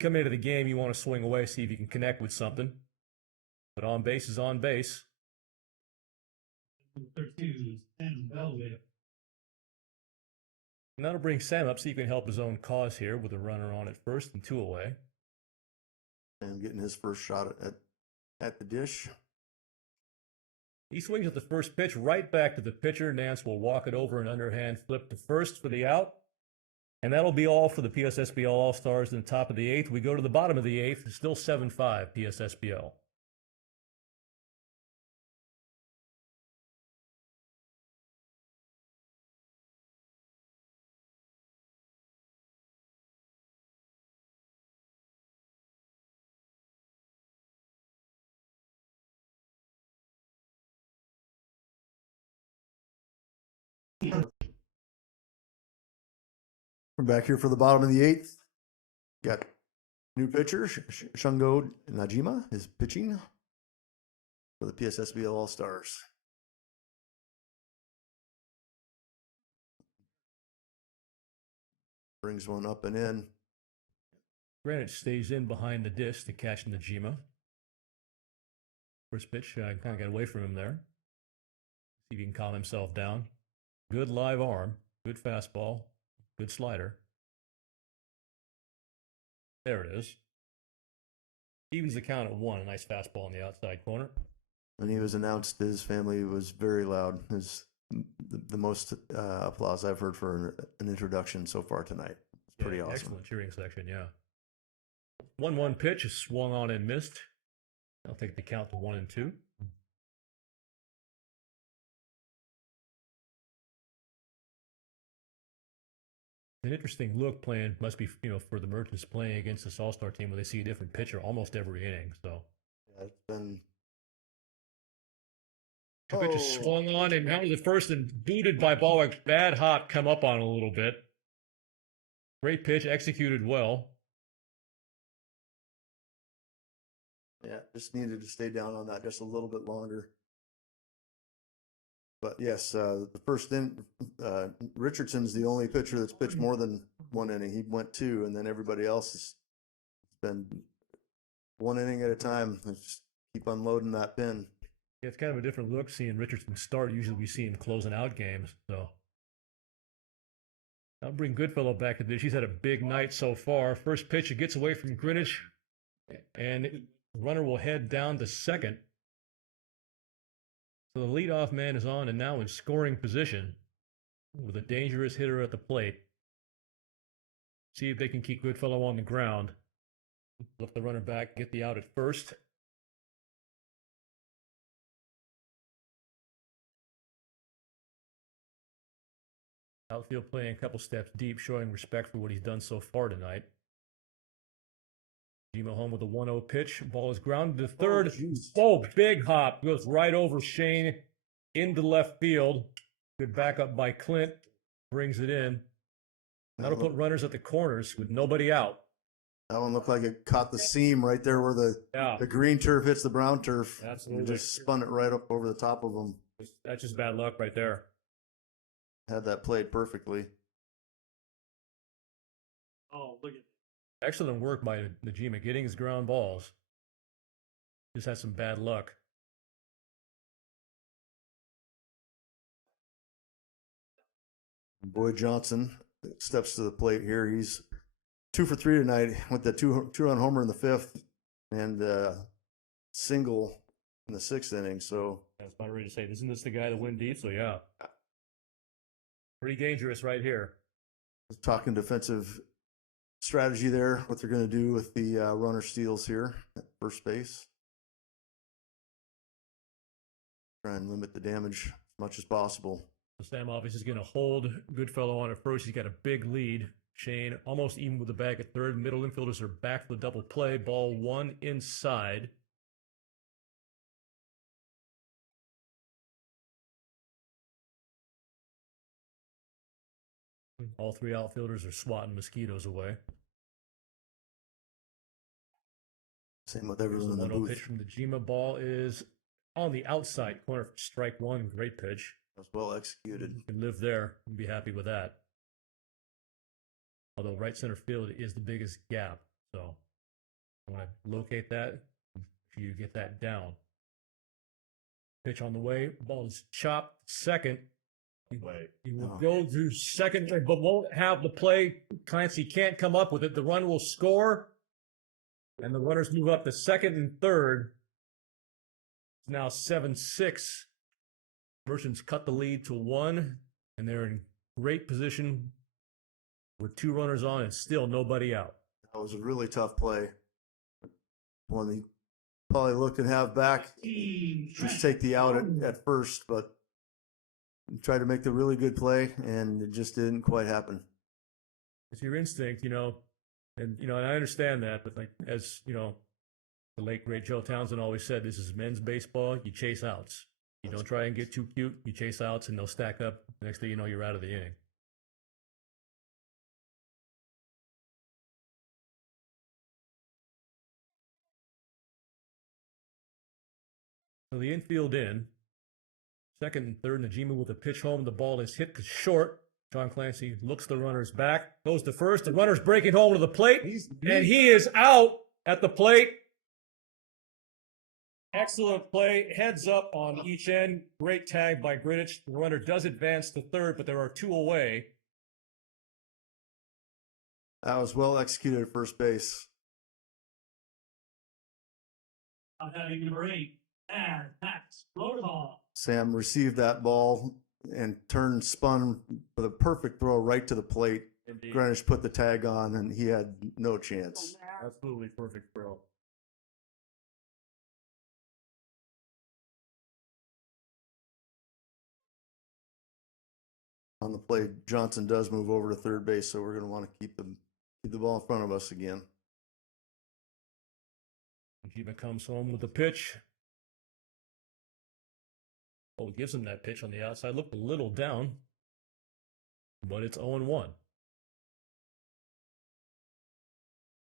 Come into the game, you want to swing away, see if you can connect with something. But on base is on base. 13, Sam Belvin. And that'll bring Sam up, so he can help his own cause here with a runner on at first and 2 away. And getting his first shot at the dish. He swings at the first pitch, right back to the pitcher. Nance will walk it over an underhand flip to first for the out. And that'll be all for the PSSBL All-Stars in the top of the 8th. We go to the bottom of the 8th. It's still 7-5 PSSBL. We're back here for the bottom of the 8th. Got new pitcher, Shungo Najima is pitching for the PSSBL All-Stars. Brings one up and in. Granite stays in behind the disc to catch Najima. First pitch, kind of got away from him there. See if he can calm himself down. Good live arm, good fastball, good slider. There it is. Evens the count at 1. A nice fastball on the outside corner. When he was announced, his family was very loud. It was the most applause I've heard for an introduction so far tonight. It's pretty awesome. Excellent cheering section, yeah. 1-1 pitch is swung on and missed. I'll take the count to 1 and 2. An interesting look playing must be, for the Merchants playing against this All-Star team where they see a different pitcher almost every inning. So Yeah, it's been. the pitch is swung on and out to the first and booted by Bollock. Bad hop come up on a little bit. Great pitch, executed well. Yeah, just needed to stay down on that just a little bit longer. But yes, the first in Richardson's the only pitcher that's pitched more than 1 inning. He went 2, and then everybody else has been 1 inning at a time. Just keep unloading that pin. Yeah, it's kind of a different look seeing Richardson start. Usually we see him closing out games. So I'll bring Goodfellow back to this. He's had a big night so far. First pitch, it gets away from Greenwich, and the runner will head down to second. So the leadoff man is on and now in scoring position with a dangerous hitter at the plate. See if they can keep Goodfellow on the ground. Flip the runner back, get the out at first. Outfield playing a couple steps deep, showing respect for what he's done so far tonight. Jima home with a 1-0 pitch. Ball is grounded to third. Oh, big hop. Goes right over Shane into left field. Good backup by Clint. Brings it in. That'll put runners at the corners with nobody out. That one looked like it caught the seam right there where the green turf hits the brown turf. Absolutely. It just spun it right up over the top of them. That's just bad luck right there. Had that played perfectly. Oh, look at Excellent work by Najima getting his ground balls. Just had some bad luck. Boyd Johnson steps to the plate here. He's 2 for 3 tonight with the two-run homer in the 5th and single in the 6th inning. So That's about ready to say, isn't this the guy that went deep? So yeah, pretty dangerous right here. talking defensive strategy there, what they're going to do with the runner steals here at first base. Try and limit the damage as much as possible. Sam obviously is going to hold Goodfellow on at first. He's got a big lead. Shane almost even with the bag at third. Middle infielders are back for the double play. Ball 1 inside. All 3 outfielders are swatting mosquitoes away. Same with everyone in the 1-0 booth. pitch from the Jima. Ball is on the outside corner for strike 1. Great pitch. That was well executed. You can live there and be happy with that. Although right center field is the biggest gap. So I want to locate that. If you get that down. Pitch on the way. Ball is chopped second. He will go to second, but won't have the play. Clancy can't come up with it. The run will score. And the runners move up to second and third. It's now 7-6. Merchants cut the lead to 1, and they're in great position with 2 runners on and still nobody out. That was a really tough play. One he probably looked and have back, just take the out at first, but tried to make the really good play, and it just didn't quite happen. It's your instinct, and and I understand that, but like as the late great Joe Townsend always said, this is men's baseball. You chase outs. You don't try and get too cute. You chase outs, and they'll stack up. Next thing you know, you're out of the inning. So the infield in. Second and third, Najima with a pitch home. The ball is hit short. John Clancy looks the runners back, goes to first. The runner's breaking home to the plate, and he is out at the plate. Excellent play, heads up on each end. Great tag by Greenwich. The runner does advance to third, but there are 2 away. That was well executed at first base. having number 8, and Max Rodahl. Sam received that ball and spun with a perfect throw right to the plate. Indeed. Greenwich put the tag on, and he had no chance. Absolutely perfect throw. On the play, Johnson does move over to third base, so we're going to want to keep the ball in front of us again. Najima comes home with the pitch. Oh, gives him that pitch on the outside. Looked a little down, but it's 0-1. If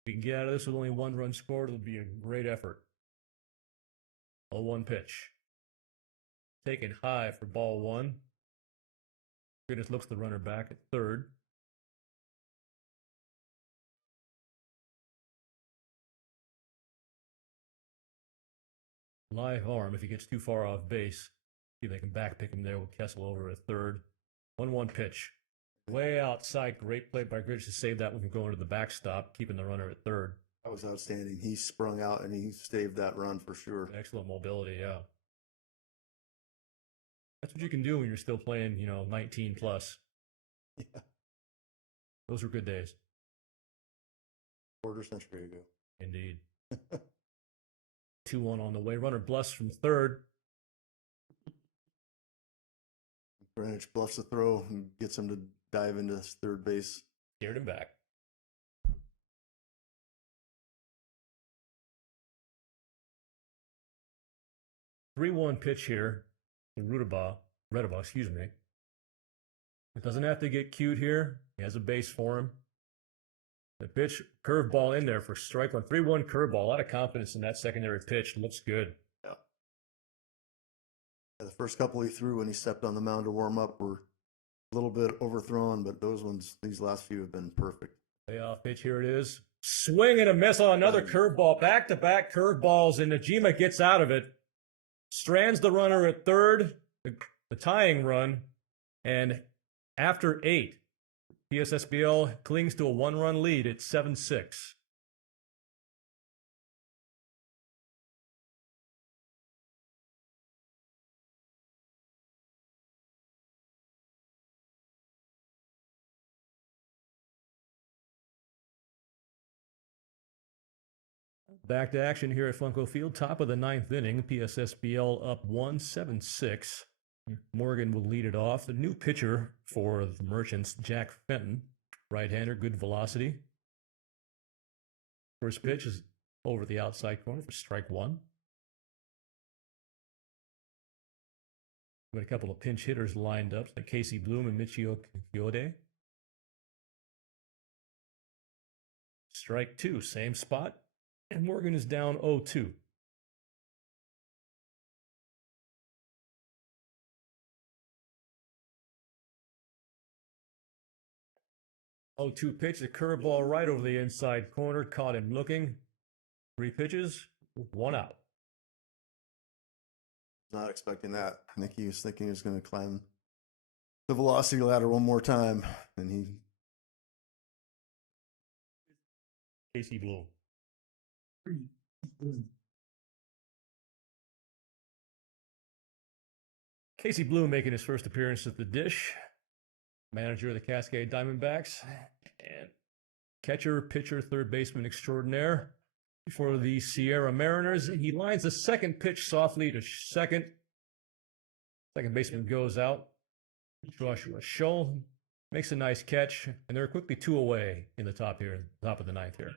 we can get out of this with only 1 run scored, it'll be a great effort. 0-1 pitch. Taken high for ball 1. Just looks the runner back at third. Live arm if he gets too far off base. See if they can back pick him there with Kessel over at third. 1-1 pitch. Way outside. Great play by Griggs to save that one from going to the backstop, keeping the runner at third. That was outstanding. He sprung out and he saved that run for sure. Excellent mobility, yeah. That's what you can do when you're still playing, 19 plus. Yeah. Those were good days. Quarter century ago. Indeed. 2-1 on the way. Runner Bluffs from third. Greenwich bluffs the throw and gets him to dive into third base. Steered him back. Three-one pitch here. The Redaba, excuse me. It doesn't have to get cute here. He has a base for him. The pitch, curveball in there for strike one. 3-1 curveball. A lot of confidence in that secondary pitch. Looks good. Yeah. The first couple he threw when he stepped on the mound to warm up were a little bit overthrown, but these last few have been perfect. Payoff pitch, here it is. Swing and a miss on another curveball. Back-to-back curveballs, and Najima gets out of it. Strands the runner at third, the tying run, and after 8, PSSBL clings to a 1-run lead at 7-6. Back to action here at Funko Field. Top of the 9th inning. PSSBL up 1-7-6. Morgan will lead it off. The new pitcher for the Merchants, Jack Fenton. Right-hander, good velocity. First pitch is over the outside corner for strike one. Got a couple of pinch hitters lined up, like Casey Bloom and Michio Kiyode. Strike two, same spot. And Morgan is down 0-2. Oh, 2 pitch, a curveball right over the inside corner, caught him looking. 3 pitches, 1 out. Not expecting that. I think he was thinking he was going to climb the velocity ladder one more time, and he. Casey Bloom. Casey Bloom making his first appearance at the dish. Manager of the Cascade Diamondbacks. And catcher, pitcher, third baseman extraordinaire for the Sierra Mariners. He lines the second pitch softly to second. Second baseman goes out. Joshua Scholl makes a nice catch, and they're quickly 2 away in the top here, top of the 9th here.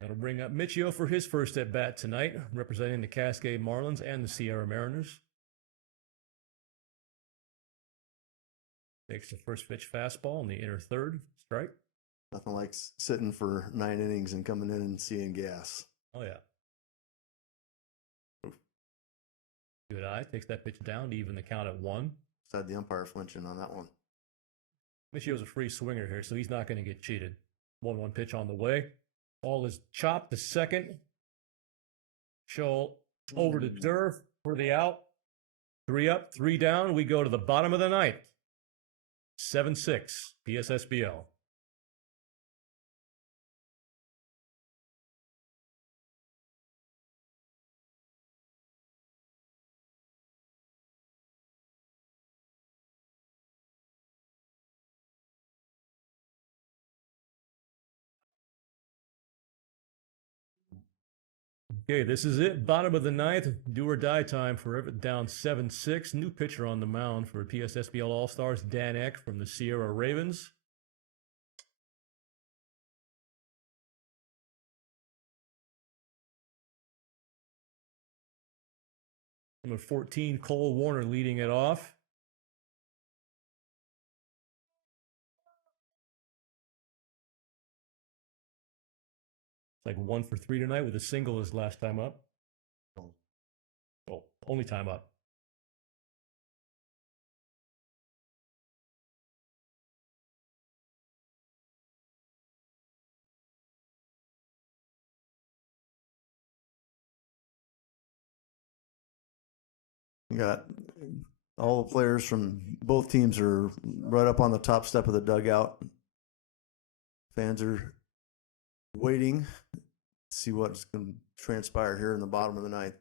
That'll bring up Michio for his first at bat tonight, representing the Cascade Marlins and the Sierra Mariners. Takes the first pitch fastball in the inner third, strike. Nothing like sitting for 9 innings and coming in and seeing gas. Oh, yeah. Good eye, takes that pitch down to even the count at 1. Just had the umpire flinching on that one. Michio's a free swinger here, so he's not going to get cheated. 1-1 pitch on the way. Ball is chopped to second. Scholl over to Durf for the out. 3 up, 3 down. We go to the bottom of the 9th. 7-6, PSSBL. Okay, this is it. Bottom of the 9th. Do or die time for Everett, down 7-6. New pitcher on the mound for PSSBL All-Stars, Dan Eck from the Sierra Ravens. Number 14, Cole Warner leading it off. Like 1 for 3 tonight with a single his last time up. Oh, only time up. You got all the players from both teams are right up on the top step of the dugout. Fans are waiting to see what's going to transpire here in the bottom of the 9th.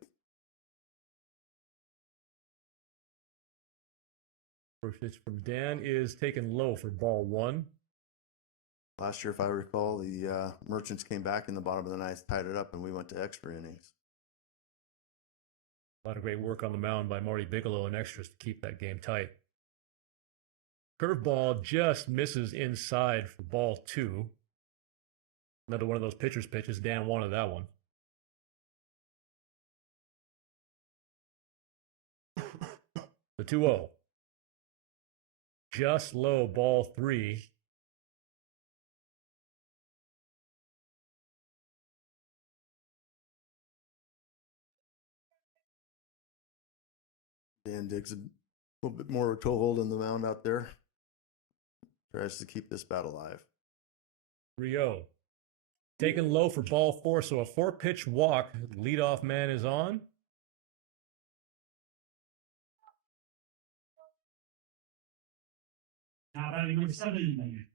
First pitch from Dan is taken low for ball 1. Last year, if I recall, the Merchants came back in the bottom of the 9th, tied it up, and we went to extra innings. A lot of great work on the mound by Marty Bigelow and extras to keep that game tight. Curveball just misses inside for ball 2. Another one of those pitcher's pitches. Dan wanted that one. The 2-0. Just low, ball 3. Dan digs a little bit more toehold in the mound out there. Tries to keep this bat alive. 3-0. Taken low for ball 4, so a 4-pitch walk. Leadoff man is on. Now batting number 7,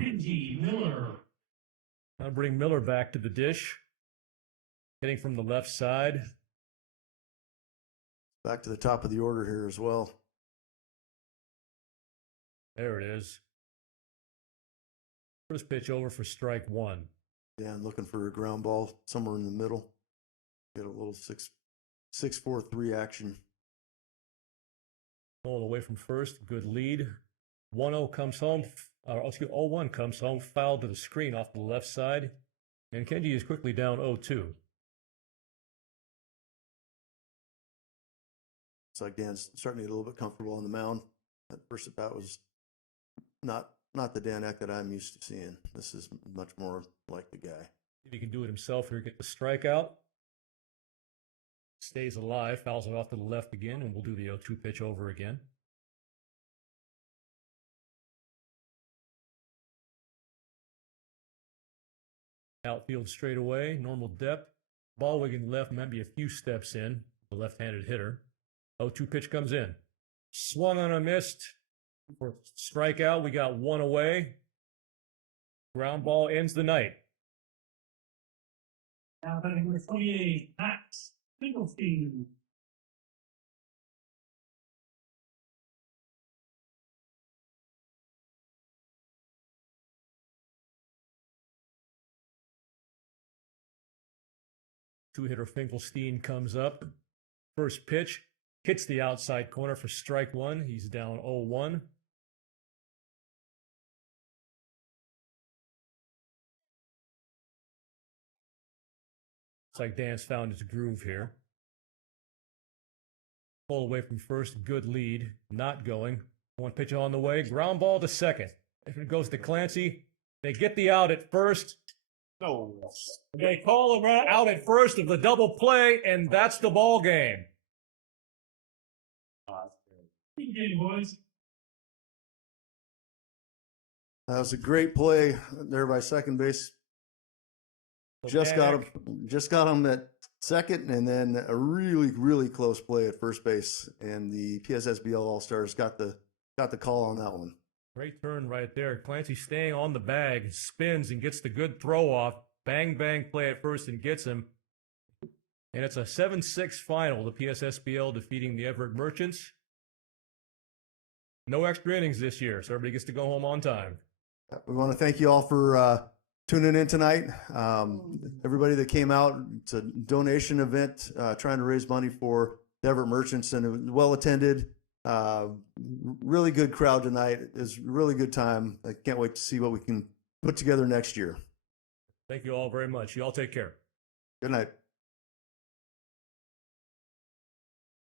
Benji Miller. I'll bring Miller back to the dish. Hitting from the left side. Back to the top of the order here as well. There it is. First pitch over for strike 1. Dan looking for a ground ball somewhere in the middle. Get a little 6-4-3 action. Pulled away from first. Good lead. 1-0 comes home. 0-1 comes home. Fouled to the screen off the left side. And Kenji is quickly down 0-2. It's like Dan's starting to get a little bit comfortable on the mound. That first at bat was not the Dan Eck that I'm used to seeing. This is much more like the guy. If he can do it himself here, get the strikeout. Stays alive, fouls it off to the left again, and we'll do the 0-2 pitch over again. Outfield straight away, normal depth. Ball wigging left, might be a few steps in. The left-handed hitter. 0-2 pitch comes in. Swung on a missed. For strikeout, we got 1 away. Ground ball ends the night. Now batting number 28, Max Finkelstein. Two-hitter Finkelstein comes up. First pitch, hits the outside corner for strike 1. He's down 0-1. Looks like Dan's found his groove here. Pull away from first, good lead, not going. 1 pitch on the way, ground ball to second. If it goes to Clancy, they get the out at first. No. They call him out at first of the double play, and that's the ball game. Good game, boys. That was a great play there by second base. Just got him at second, and then a really, really close play at first base. And the PSSBL All-Stars got the call on that one. Great turn right there. Clancy staying on the bag, spins and gets the good throw off. Bang, bang play at first and gets him. And it's a 7-6 final. The PSSBL defeating the Everett Merchants. No extra innings this year, so everybody gets to go home on time. We want to thank you all for tuning in tonight. Everybody that came out, it's a donation event trying to raise money for the Everett Merchants, and it was well attended. Really good crowd tonight. It was a really good time. I can't wait to see what we can put together next year. Thank you all very much. You all take care. Good night.